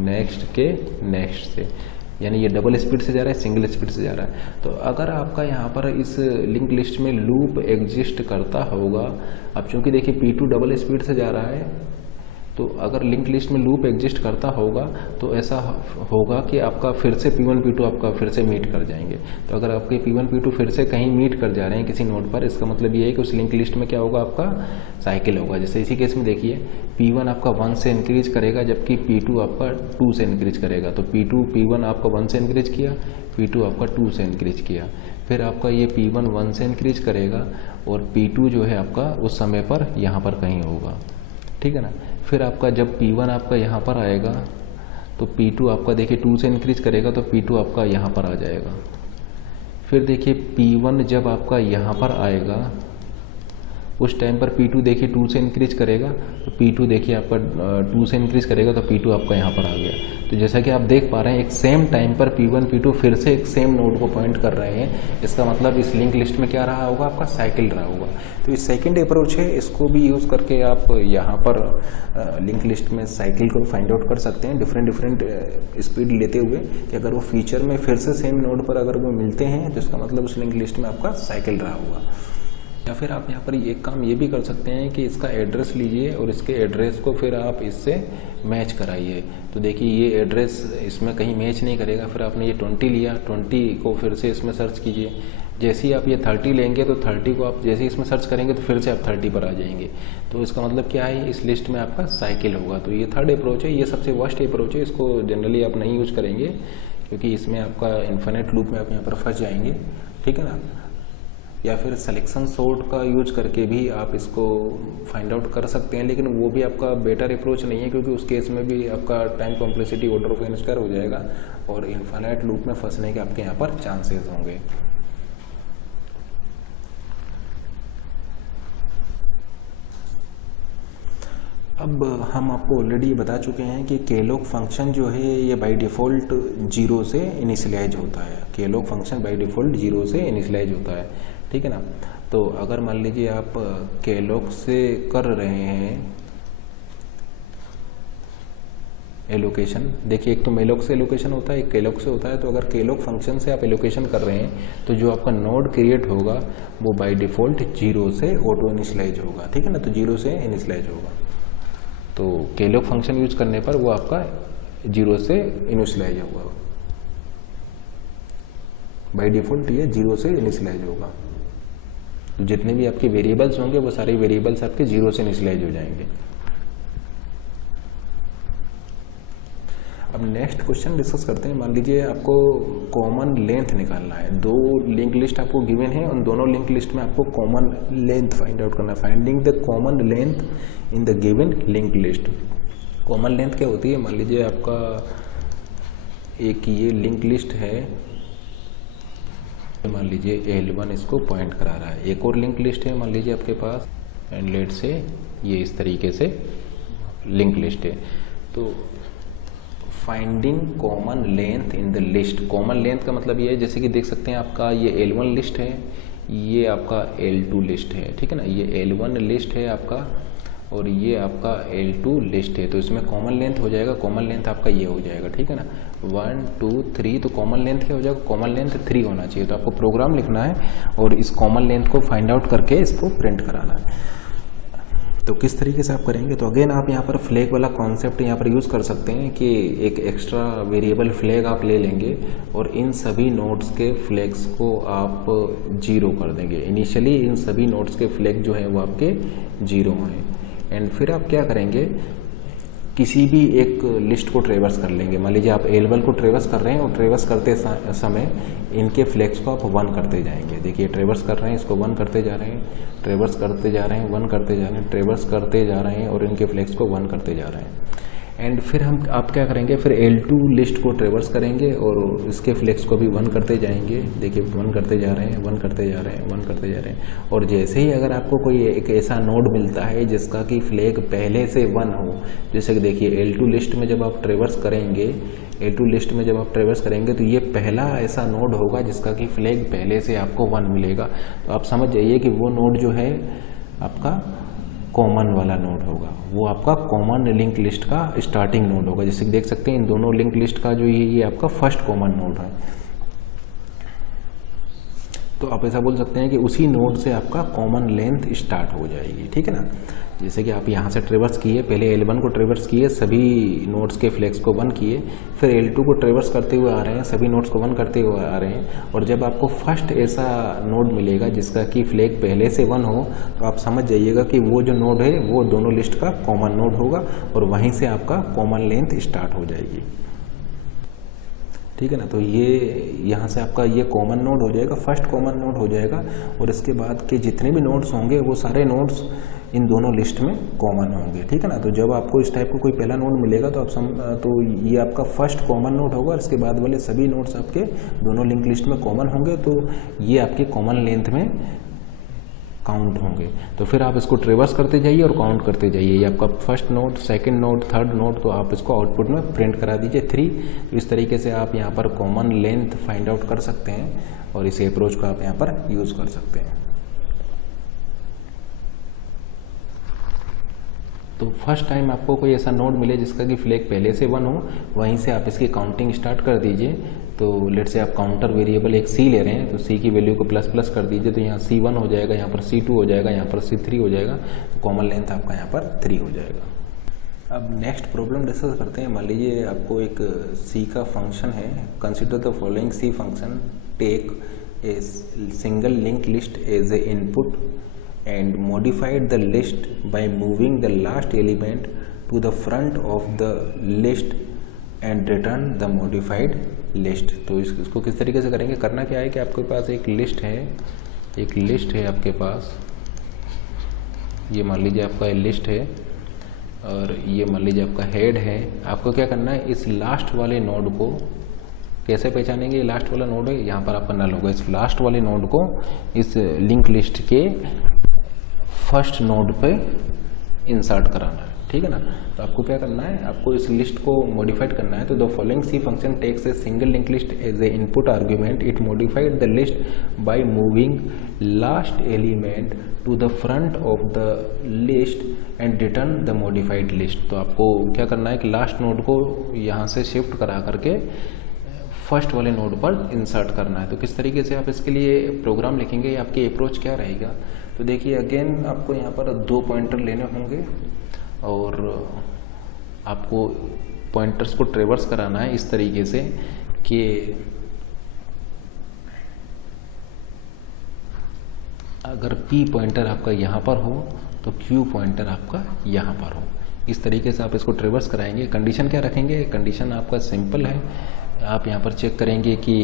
नेक्स्ट से, यानी ये डबल स्पीड से जा रहा है, सिंगल स्पीड से जा रहा है। तो अगर आपका यहाँ पर इस लिंक लिस्ट में लूप एग्जिस्ट करता होगा, अब चूंकि देखिए P2 डबल स्पीड से जा रहा है, तो अगर लिंक लिस्ट में लूप एग्जिस्ट करता होगा तो ऐसा होगा कि आपका फिर से P1 P2 आपका फिर से मीट कर जाएंगे। तो अगर आपके P1 P2 फिर से कहीं मीट कर जा रहे हैं किसी नोड पर, इसका मतलब ये है कि उस लिंक लिस्ट में क्या होगा, आपका साइकिल होगा। जैसे इसी केस में देखिए P1 आपका 1 से इंक्रीज करेगा, जबकि P2 आपका 2 से इंक्रीज करेगा। तो P1 आपका 1 से इंक्रीज किया, P2 आपका 2 से इंक्रीज किया, फिर आपका ये P1 1 से इंक्रीज करेगा और P2 जो है आपका उस समय पर यहाँ पर कहीं होगा, ठीक है ना। फिर आपका जब P1 आपका यहाँ पर आएगा तो P2 आपका देखिए 2 से इंक्रीज करेगा, तो P2 आपका यहाँ पर आ जाएगा। फिर देखिए P1 जब आपका यहाँ पर आएगा उस टाइम पर P2 देखिए 2 से इंक्रीज करेगा, तो P2 देखिए आपका 2 से इंक्रीज करेगा, तो P2 आपका यहाँ पर आ गया। तो जैसा कि आप देख पा रहे हैं एक सेम टाइम पर P1 P2 फिर से एक सेम नोड को पॉइंट कर रहे हैं। इसका मतलब इस लिंक लिस्ट में क्या रहा होगा, आपका साइकिल रहा होगा। तो ये सेकेंड अप्रोच है, इसको भी यूज़ करके आप यहाँ पर लिंक लिस्ट में साइकिल को फाइंड आउट कर सकते हैं डिफरेंट स्पीड लेते हुए, कि अगर वो फीचर में फिर से सेम नोड पर अगर वो मिलते हैं तो इसका मतलब उस लिंक लिस्ट में आपका साइकिल रहा होगा। या फिर आप यहाँ पर एक काम ये भी कर सकते हैं कि इसका एड्रेस लीजिए और इसके एड्रेस को फिर आप इससे मैच कराइए। तो देखिए ये एड्रेस इसमें कहीं मैच नहीं करेगा, फिर आपने ये 20 लिया, 20 को फिर से इसमें सर्च कीजिए। जैसे ही आप ये 30 लेंगे तो 30 को आप जैसे ही इसमें सर्च करेंगे तो फिर से आप 30 पर आ जाएंगे। तो इसका मतलब क्या है, इस लिस्ट में आपका साइकिल होगा। तो ये थर्ड अप्रोच है, ये सबसे वर्स्ट अप्रोच है, इसको जनरली आप नहीं यूज़ करेंगे क्योंकि इसमें आपका इन्फिनिट लूप में आप यहाँ पर फंस जाएंगे, ठीक है ना। या फिर सिलेक्शन सॉर्ट का यूज करके भी आप इसको फाइंड आउट कर सकते हैं, लेकिन वो भी आपका बेटर अप्रोच नहीं है क्योंकि उस केस में भी आपका time complexity order of N square हो जाएगा और इन्फिनिट लूप में फंसने के आपके यहाँ पर चांसेस होंगे। अब हम आपको ऑलरेडी बता चुके हैं कि केलॉग फंक्शन जो है ये बाय डिफ़ॉल्ट 0 से इनिशियलाइज होता है। केलॉग फंक्शन बाय डिफ़ॉल्ट 0 से इनिशियलाइज होता है, ठीक है ना। तो अगर मान लीजिए आप केलॉग से कर रहे हैं एलोकेशन, देखिए एक तो मेलॉग से एलोकेशन होता है, एक केलॉग से होता है। तो अगर केलॉग फंक्शन से आप एलोकेशन कर रहे हैं तो जो आपका नोड क्रिएट होगा वो बाय डिफ़ॉल्ट 0 से ऑटो इनिशियलाइज होगा, ठीक है ना। तो 0 से इनिशियलाइज होगा, तो केलॉग फंक्शन यूज करने पर वो आपका 0 से इनिशियलाइज होगा, बाय डिफ़ॉल्ट ये 0 से इनिशियलाइज होगा। तो जितने भी आपके वेरिएबल्स होंगे वो सारे वेरिएबल्स आपके 0 से इनिशियलाइज हो जाएंगे। अब नेक्स्ट क्वेश्चन डिस्कस करते हैं। मान लीजिए आपको कॉमन लेंथ निकालना है, 2 लिंक लिस्ट आपको गिवन है, उन दोनों लिंक लिस्ट में आपको कॉमन लेंथ फाइंड आउट करना है। Finding the common length in the given link list. Common length क्या होती है, मान लीजिए आपका एक ये लिंक लिस्ट है, मान लीजिए L1 इसको पॉइंट करा रहा है। एक और लिंक लिस्ट है मान लीजिए आपके पास, एंड लेट से ये इस तरीके से लिंक लिस्ट है। तो finding common length in the list. Common length का मतलब ये है, जैसे कि देख सकते हैं आपका ये L1 लिस्ट है, ये आपका L2 लिस्ट है, ठीक है ना। ये L1 लिस्ट है आपका और ये आपका L2 लिस्ट है, तो इसमें कॉमन लेंथ हो जाएगा, कॉमन लेंथ आपका ये हो जाएगा, ठीक है ना, 1 2 3, तो कॉमन लेंथ क्या हो जाएगा, कॉमन लेंथ 3 होना चाहिए। तो आपको प्रोग्राम लिखना है और इस कॉमन लेंथ को फाइंड आउट करके इसको प्रिंट कराना है। तो किस तरीके से आप करेंगे, तो अगेन आप यहाँ पर फ्लैग वाला कॉन्सेप्ट यहाँ पर यूज़ कर सकते हैं कि एक एक्स्ट्रा वेरिएबल फ्लैग आप ले लेंगे और इन सभी नोड्स के फ्लैग्स को आप 0 कर देंगे। इनिशियली इन सभी नोड्स के फ्लैग जो है वो आपके 0 हैं, एंड फिर आप क्या करेंगे, किसी भी एक लिस्ट को ट्रेवर्स कर लेंगे। मान लीजिए आप L1 को ट्रेवर्स कर रहे हैं और ट्रेवर्स करते समय इनके फ्लैग्स को आप 1 करते जाएंगे। देखिए ट्रेवर्स कर रहे हैं, इसको 1 करते जा रहे हैं, ट्रेवर्स करते जा रहे हैं, 1 करते जा रहे हैं, ट्रेवर्स करते जा रहे हैं और इनके फ्लैग्स को 1 करते जा रहे हैं। एंड फिर आप क्या करेंगे, फिर L2 लिस्ट को ट्रेवर्स करेंगे और इसके फ्लैग्स को भी 1 करते जाएंगे। देखिए 1 करते जा रहे हैं, 1 करते जा रहे हैं, 1 करते जा रहे हैं। और जैसे ही अगर आपको कोई एक ऐसा नोड मिलता है जिसका कि फ्लैग पहले से 1 हो, जैसे कि देखिए L2 लिस्ट में जब आप ट्रेवर्स करेंगे, L2 लिस्ट में जब आप ट्रेवर्स करेंगे तो ये पहला ऐसा नोड होगा जिसका कि फ्लैग पहले से आपको 1 मिलेगा। तो आप समझ जाइए कि वो नोड जो है आपका कॉमन वाला नोड होगा, वो आपका कॉमन लिंक लिस्ट का स्टार्टिंग नोड होगा। जैसे देख सकते हैं इन दोनों लिंक लिस्ट का जो ये आपका फर्स्ट कॉमन नोड है। तो आप ऐसा बोल सकते हैं कि उसी नोड से आपका कॉमन लेंथ स्टार्ट हो जाएगी, ठीक है ना। जैसे कि आप यहाँ से ट्रेवर्स किए, पहले L1 को ट्रेवर्स किए, सभी नोड्स के फ्लैग्स को 1 किए, फिर L2 को ट्रेवर्स करते हुए आ रहे हैं, सभी नोड्स को 1 करते हुए आ रहे हैं। और जब आपको फर्स्ट ऐसा नोड मिलेगा जिसका कि फ्लैग पहले से 1 हो, तो आप समझ जाइएगा कि वो जो नोड है वो दोनों लिस्ट का कॉमन नोड होगा और वहीं से आपका कॉमन लेंथ स्टार्ट हो जाएगी, ठीक है ना। तो ये यहाँ से आपका ये कॉमन नोड हो जाएगा, फर्स्ट कॉमन नोड हो जाएगा। और इसके बाद के जितने भी नोड्स होंगे वो सारे नोड्स इन दोनों लिस्ट में कॉमन होंगे, ठीक है ना। तो जब आपको इस टाइप का कोई पहला नोड मिलेगा तो तो ये आपका फर्स्ट कॉमन नोड होगा और इसके बाद वाले सभी नोड्स आपके दोनों लिंक लिस्ट में कॉमन होंगे, तो ये आपके कॉमन लेंथ में काउंट होंगे। तो फिर आप इसको ट्रेवर्स करते जाइए और काउंट करते जाइए। ये आपका first node, second node, third node, तो आप इसको आउटपुट में प्रिंट करा दीजिए 3। तो इस तरीके से आप यहाँ पर कॉमन लेंथ फाइंड आउट कर सकते हैं और इस अप्रोच को आप यहाँ पर यूज़ कर सकते हैं। तो फर्स्ट टाइम आपको कोई ऐसा नोड मिले जिसका कि फ्लैग पहले से 1 हो, वहीं से आप इसकी काउंटिंग स्टार्ट कर दीजिए। तो लेट से आप काउंटर वेरिएबल एक C ले रहे हैं, तो C की वैल्यू को प्लस कर दीजिए, तो यहाँ C1 हो जाएगा, यहाँ पर C2 हो जाएगा, यहाँ पर C3 हो जाएगा। तो कॉमन लेंथ आपका यहाँ पर 3 हो जाएगा। अब नेक्स्ट प्रॉब्लम डिस्कस करते हैं। मान लीजिए आपको एक C का फंक्शन है, consider the following C function, take a single link list as a input and modified the list by moving the last element to the front of the list and return the modified list। तो इसको किस तरीके से करेंगे, करना क्या है कि आपके पास एक लिस्ट है आपके पास, ये मान लीजिए आपका लिस्ट है और ये मान लीजिए आपका हेड है। आपको क्या करना है, इस लास्ट वाले नोड को कैसे पहचानेंगे, ये लास्ट वाला नोड है, यहाँ पर आपका नल होगा। इस लास्ट वाले नोड को इस लिंक लिस्ट के फर्स्ट नोड पे इंसर्ट कराना है, ठीक है ना। तो आपको क्या करना है, आपको इस लिस्ट को मॉडिफाइड करना है। तो the following C function takes a single link list as a input argument, it modified the list by moving last element to the front of the list and return the modified list. तो आपको क्या करना है कि last node को यहाँ से shift करा करके फर्स्ट वाले नोड पर इंसर्ट करना है। तो किस तरीके से आप इसके लिए प्रोग्राम लिखेंगे, आपकी अप्रोच क्या रहेगा। तो देखिए अगेन आपको यहाँ पर 2 पॉइंटर लेने होंगे और आपको पॉइंटर्स को ट्रेवर्स कराना है इस तरीके से कि अगर P पॉइंटर आपका यहाँ पर हो तो Q पॉइंटर आपका यहाँ पर हो। इस तरीके से आप इसको ट्रेवर्स कराएंगे। कंडीशन क्या रखेंगे, कंडीशन आपका सिंपल है। आप यहाँ पर चेक करेंगे कि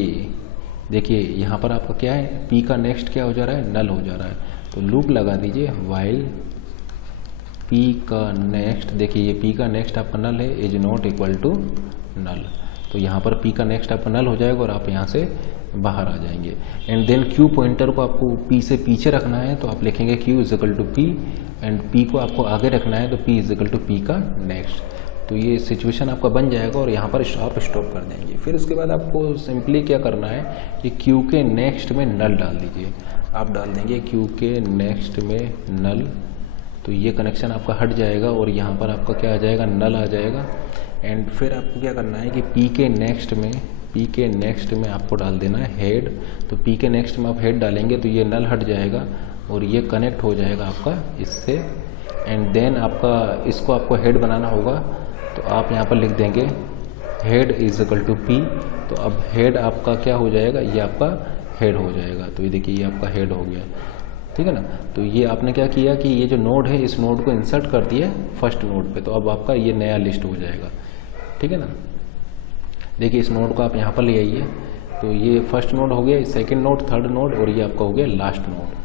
देखिए यहाँ पर आपका क्या है, P का नेक्स्ट क्या हो जा रहा है, नल हो जा रहा है। तो लूप लगा दीजिए वाइल P का नेक्स्ट, देखिए ये P का नेक्स्ट आपका नल है, is not equal to null. तो यहाँ पर P का नेक्स्ट आपका नल हो जाएगा और आप यहाँ से बाहर आ जाएंगे। एंड देन Q पॉइंटर को आपको P से पीछे रखना है, तो आप लिखेंगे Q is equal to P and P को आपको आगे रखना है, तो P is equal to P का नेक्स्ट। तो ये सिचुएशन आपका बन जाएगा और यहाँ पर आप स्टॉप कर देंगे। फिर उसके बाद आपको सिंपली क्या करना है कि Q के नेक्स्ट में नल डाल दीजिए। आप डाल देंगे Q के नेक्स्ट में नल, तो तो ये कनेक्शन आपका हट जाएगा और यहाँ पर आपका क्या आ जाएगा, नल आ जाएगा। एंड फिर आपको क्या करना है कि पी के नेक्स्ट में आपको डाल देना है हेड। तो पी के नेक्स्ट में आप हेड डालेंगे तो ये नल हट जाएगा और ये कनेक्ट हो जाएगा आपका इससे। एंड देन आपका इसको आपको हेड बनाना होगा, तो आप यहाँ पर लिख देंगे head is equal to P. तो अब हेड आपका क्या हो जाएगा, ये आपका हेड हो जाएगा। तो ये देखिए ये आपका हेड हो गया, ठीक है ना। तो ये आपने क्या किया कि ये जो नोड है इस नोड को इंसर्ट कर दिया फर्स्ट नोड पे, तो अब आपका ये नया लिस्ट हो जाएगा, ठीक है ना। देखिए इस नोड को आप यहाँ पर ले आइए, तो ये फर्स्ट नोड हो गया, सेकंड नोड, थर्ड नोड और ये आपका हो गया लास्ट नोड।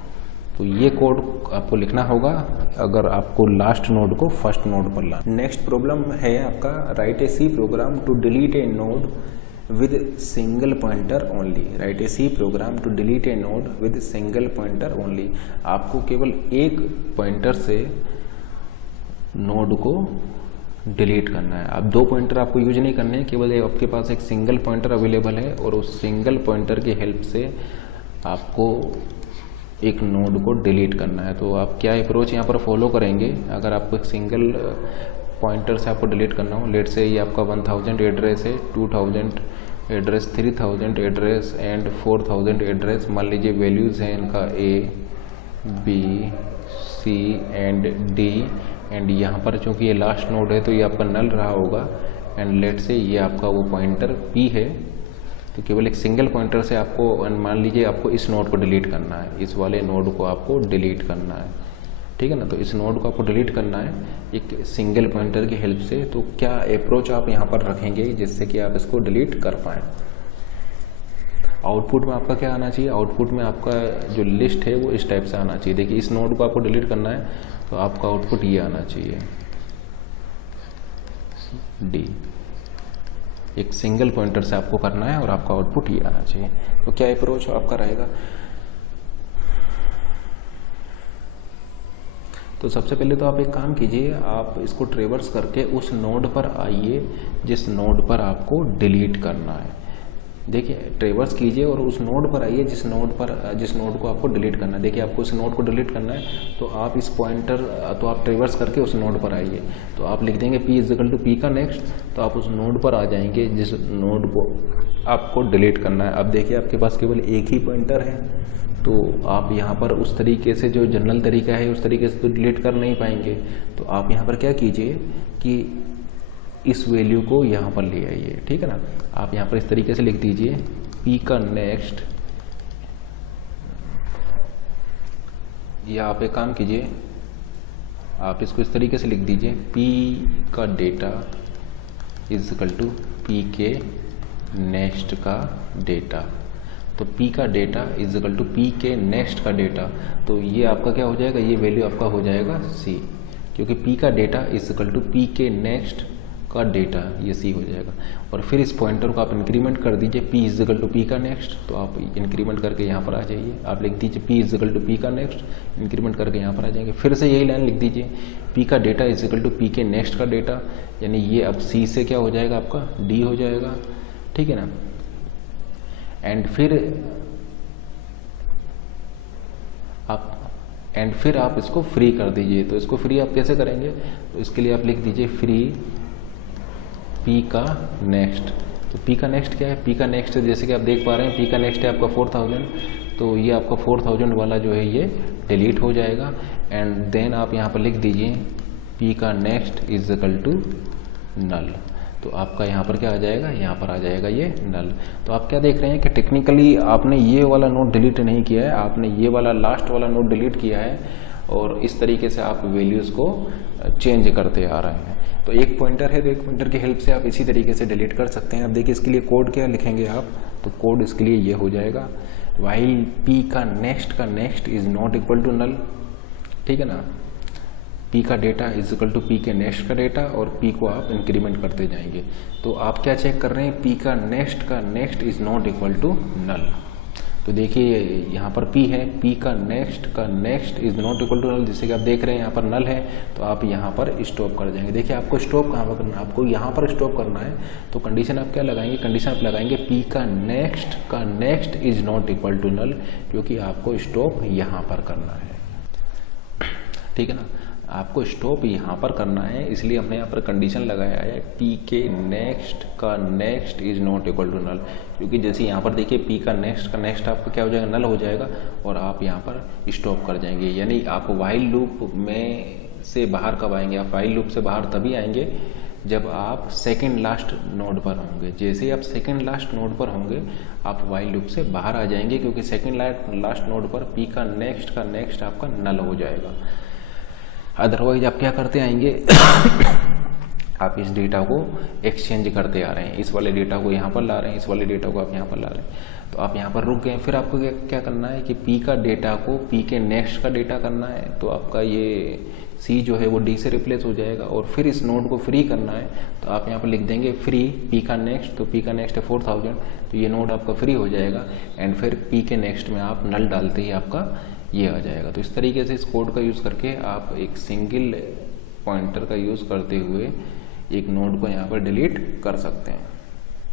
तो ये कोड आपको लिखना होगा अगर आपको लास्ट नोड को फर्स्ट नोड पर लाना। नेक्स्ट प्रॉब्लम है आपका write a C program to delete a node with single pointer only. Write a C program to delete a node with single pointer only. आपको केवल एक पॉइंटर से node को डिलीट करना है। अब 2 पॉइंटर आपको यूज नहीं करने हैं, केवल आपके पास एक सिंगल पॉइंटर अवेलेबल है और उस सिंगल पॉइंटर की हेल्प से आपको एक नोड को डिलीट करना है। तो आप क्या अप्रोच यहाँ पर फॉलो करेंगे, अगर आपको एक सिंगल पॉइंटर से आपको डिलीट करना हो, लेट से ये आपका 1000 एड्रेस है, 2000 एड्रेस, 3000 एड्रेस एंड 4000 एड्रेस, मान लीजिए वैल्यूज़ हैं इनका A, B, C and D। And यहाँ पर चूँकि ये लास्ट नोड है तो ये आपका नल रहा होगा। एंड लेट से ये आपका वो पॉइंटर P है, तो केवल एक सिंगल पॉइंटर से आपको, मान लीजिए आपको इस नोड को डिलीट करना है, इस वाले नोड को आपको डिलीट करना है, ठीक है ना। तो इस नोड को आपको डिलीट करना है एक सिंगल पॉइंटर की हेल्प से। तो क्या अप्रोच आप यहाँ पर रखेंगे जिससे कि आप इसको डिलीट कर पाएँ। आउटपुट में आपका क्या आना चाहिए, आउटपुट में आपका जो लिस्ट है वो इस टाइप से आना चाहिए। देखिए इस नोड को आपको डिलीट करना है तो आपका आउटपुट ये आना चाहिए D। एक सिंगल पॉइंटर से आपको करना है और आपका आउटपुट ये आना चाहिए। तो क्या अप्रोच आपका रहेगा, तो सबसे पहले तो आप एक काम कीजिए, आप इसको ट्रेवर्स करके उस नोड पर आइए जिस नोड पर आपको डिलीट करना है। देखिए ट्रेवर्स कीजिए और उस नोड पर आइए जिस नोड को आपको डिलीट करना है। देखिए आपको उस नोड को डिलीट करना है तो आप इस पॉइंटर, तो आप ट्रेवर्स करके उस नोड पर आइए। तो आप लिख देंगे P is equal to P का नेक्स्ट, तो आप उस नोड पर आ जाएंगे जिस नोड को आपको डिलीट करना है। अब देखिए आपके पास केवल एक ही पॉइंटर है, तो आप यहाँ पर उस तरीके से जो जनरल तरीका है उस तरीके से तो डिलीट कर नहीं पाएंगे। तो आप यहाँ पर क्या कीजिए कि इस वैल्यू को यहाँ पर ले आइए, ठीक है ना। आप यहाँ पर इस तरीके से लिख दीजिए P का नेक्स्ट, या आप एक काम कीजिए, आप इसको इस तरीके से लिख दीजिए P का data is equal to P के नेक्स्ट का डेटा। तो P का data is equal to P के नेक्स्ट का डेटा। तो ये आपका क्या हो जाएगा, ये वैल्यू आपका हो जाएगा C, क्योंकि P का data is equal to P के नेक्स्ट का डेटा, ये C हो जाएगा। और फिर इस पॉइंटर को आप इंक्रीमेंट कर दीजिए P is equal to P का नेक्स्ट। तो आप इंक्रीमेंट करके यहाँ पर आ जाइए, आप लिख दीजिए P is equal to P का नेक्स्ट, इंक्रीमेंट करके यहाँ पर आ जाएंगे। फिर से यही लाइन लिख दीजिए P का data is equal to P के नेक्स्ट का डेटा, यानी ये अब C से क्या हो जाएगा आपका D हो जाएगा, ठीक है ना। एंड फिर आप इसको फ्री कर दीजिए। तो इसको फ्री आप कैसे करेंगे, तो इसके लिए आप लिख दीजिए फ्री P का नेक्स्ट। तो P का नेक्स्ट क्या है, P का नेक्स्ट जैसे कि आप देख पा रहे हैं P का नेक्स्ट है आपका 4000, तो ये आपका 4000 वाला जो है ये डिलीट हो जाएगा। एंड देन आप यहाँ पर लिख दीजिए P का next is equal to null. तो आपका यहाँ पर क्या आ जाएगा, यहाँ पर आ जाएगा ये नल। तो आप क्या देख रहे हैं कि टेक्निकली आपने ये वाला नोड डिलीट नहीं किया है, आपने ये वाला लास्ट वाला नोड डिलीट किया है और इस तरीके से आप वैल्यूज़ को चेंज करते आ रहे हैं। तो एक पॉइंटर है, तो एक पॉइंटर की हेल्प से आप इसी तरीके से डिलीट कर सकते हैं। अब देखिए इसके लिए कोड क्या लिखेंगे आप, तो कोड इसके लिए ये हो जाएगा वाइल P का next is not equal to null, ठीक है ना। P का data is equal to P के नेक्स्ट का डेटा और P को आप इंक्रीमेंट करते जाएंगे। तो आप क्या चेक कर रहे हैं, P का next is not equal to null. तो देखिए यहाँ पर P है, P का next is not equal to null, जैसे कि आप देख रहे हैं यहाँ पर नल है, तो आप यहाँ पर स्टॉप कर जाएंगे। देखिए आपको स्टॉप कहाँ पर करना है, आपको यहाँ पर स्टॉप करना है। तो कंडीशन आप क्या लगाएंगे, कंडीशन आप लगाएंगे P का next is not equal to null, क्योंकि आपको स्टॉप यहाँ पर करना है, ठीक है ना। आपको स्टॉप यहाँ पर करना है, इसलिए हमने यहाँ पर कंडीशन लगाया है पी के नेक्स्ट का next is not equal to null, क्योंकि जैसे यहाँ पर देखिए पी का नेक्स्ट आपका क्या हो जाएगा, नल हो जाएगा और आप यहाँ पर स्टॉप कर जाएंगे। यानी आप वाइल लूप में से बाहर कब आएंगे, आप वाइल लूप से बाहर तभी आएंगे जब आप सेकंड लास्ट नोड पर होंगे। जैसे ही आप सेकंड लास्ट नोड पर होंगे आप वाइल लूप से बाहर आ जाएंगे, क्योंकि सेकंड लास्ट नोड पर पी का नेक्स्ट आपका नल हो जाएगा। अदरवाइज आप क्या करते आएंगे आप इस डेटा को एक्सचेंज करते आ रहे हैं, इस वाले डेटा को यहाँ पर ला रहे हैं, इस वाले डेटा को आप यहाँ पर ला रहे हैं, तो आप यहाँ पर रुक गए। फिर आपको क्या करना है कि पी का डेटा को पी के नेक्स्ट का डेटा करना है, तो आपका ये सी जो है वो डी से रिप्लेस हो जाएगा। और फिर इस नोड को फ्री करना है, तो आप यहाँ पर लिख देंगे फ्री पी का नेक्स्ट, तो पी का नेक्स्ट है 4000, तो ये नोड आपका फ्री हो जाएगा। एंड फिर पी के नेक्स्ट में आप नल डालते ही आपका ये आ जाएगा। तो इस तरीके से इस कोड का यूज़ करके आप एक सिंगल पॉइंटर का यूज़ करते हुए एक नोड को यहाँ पर डिलीट कर सकते हैं।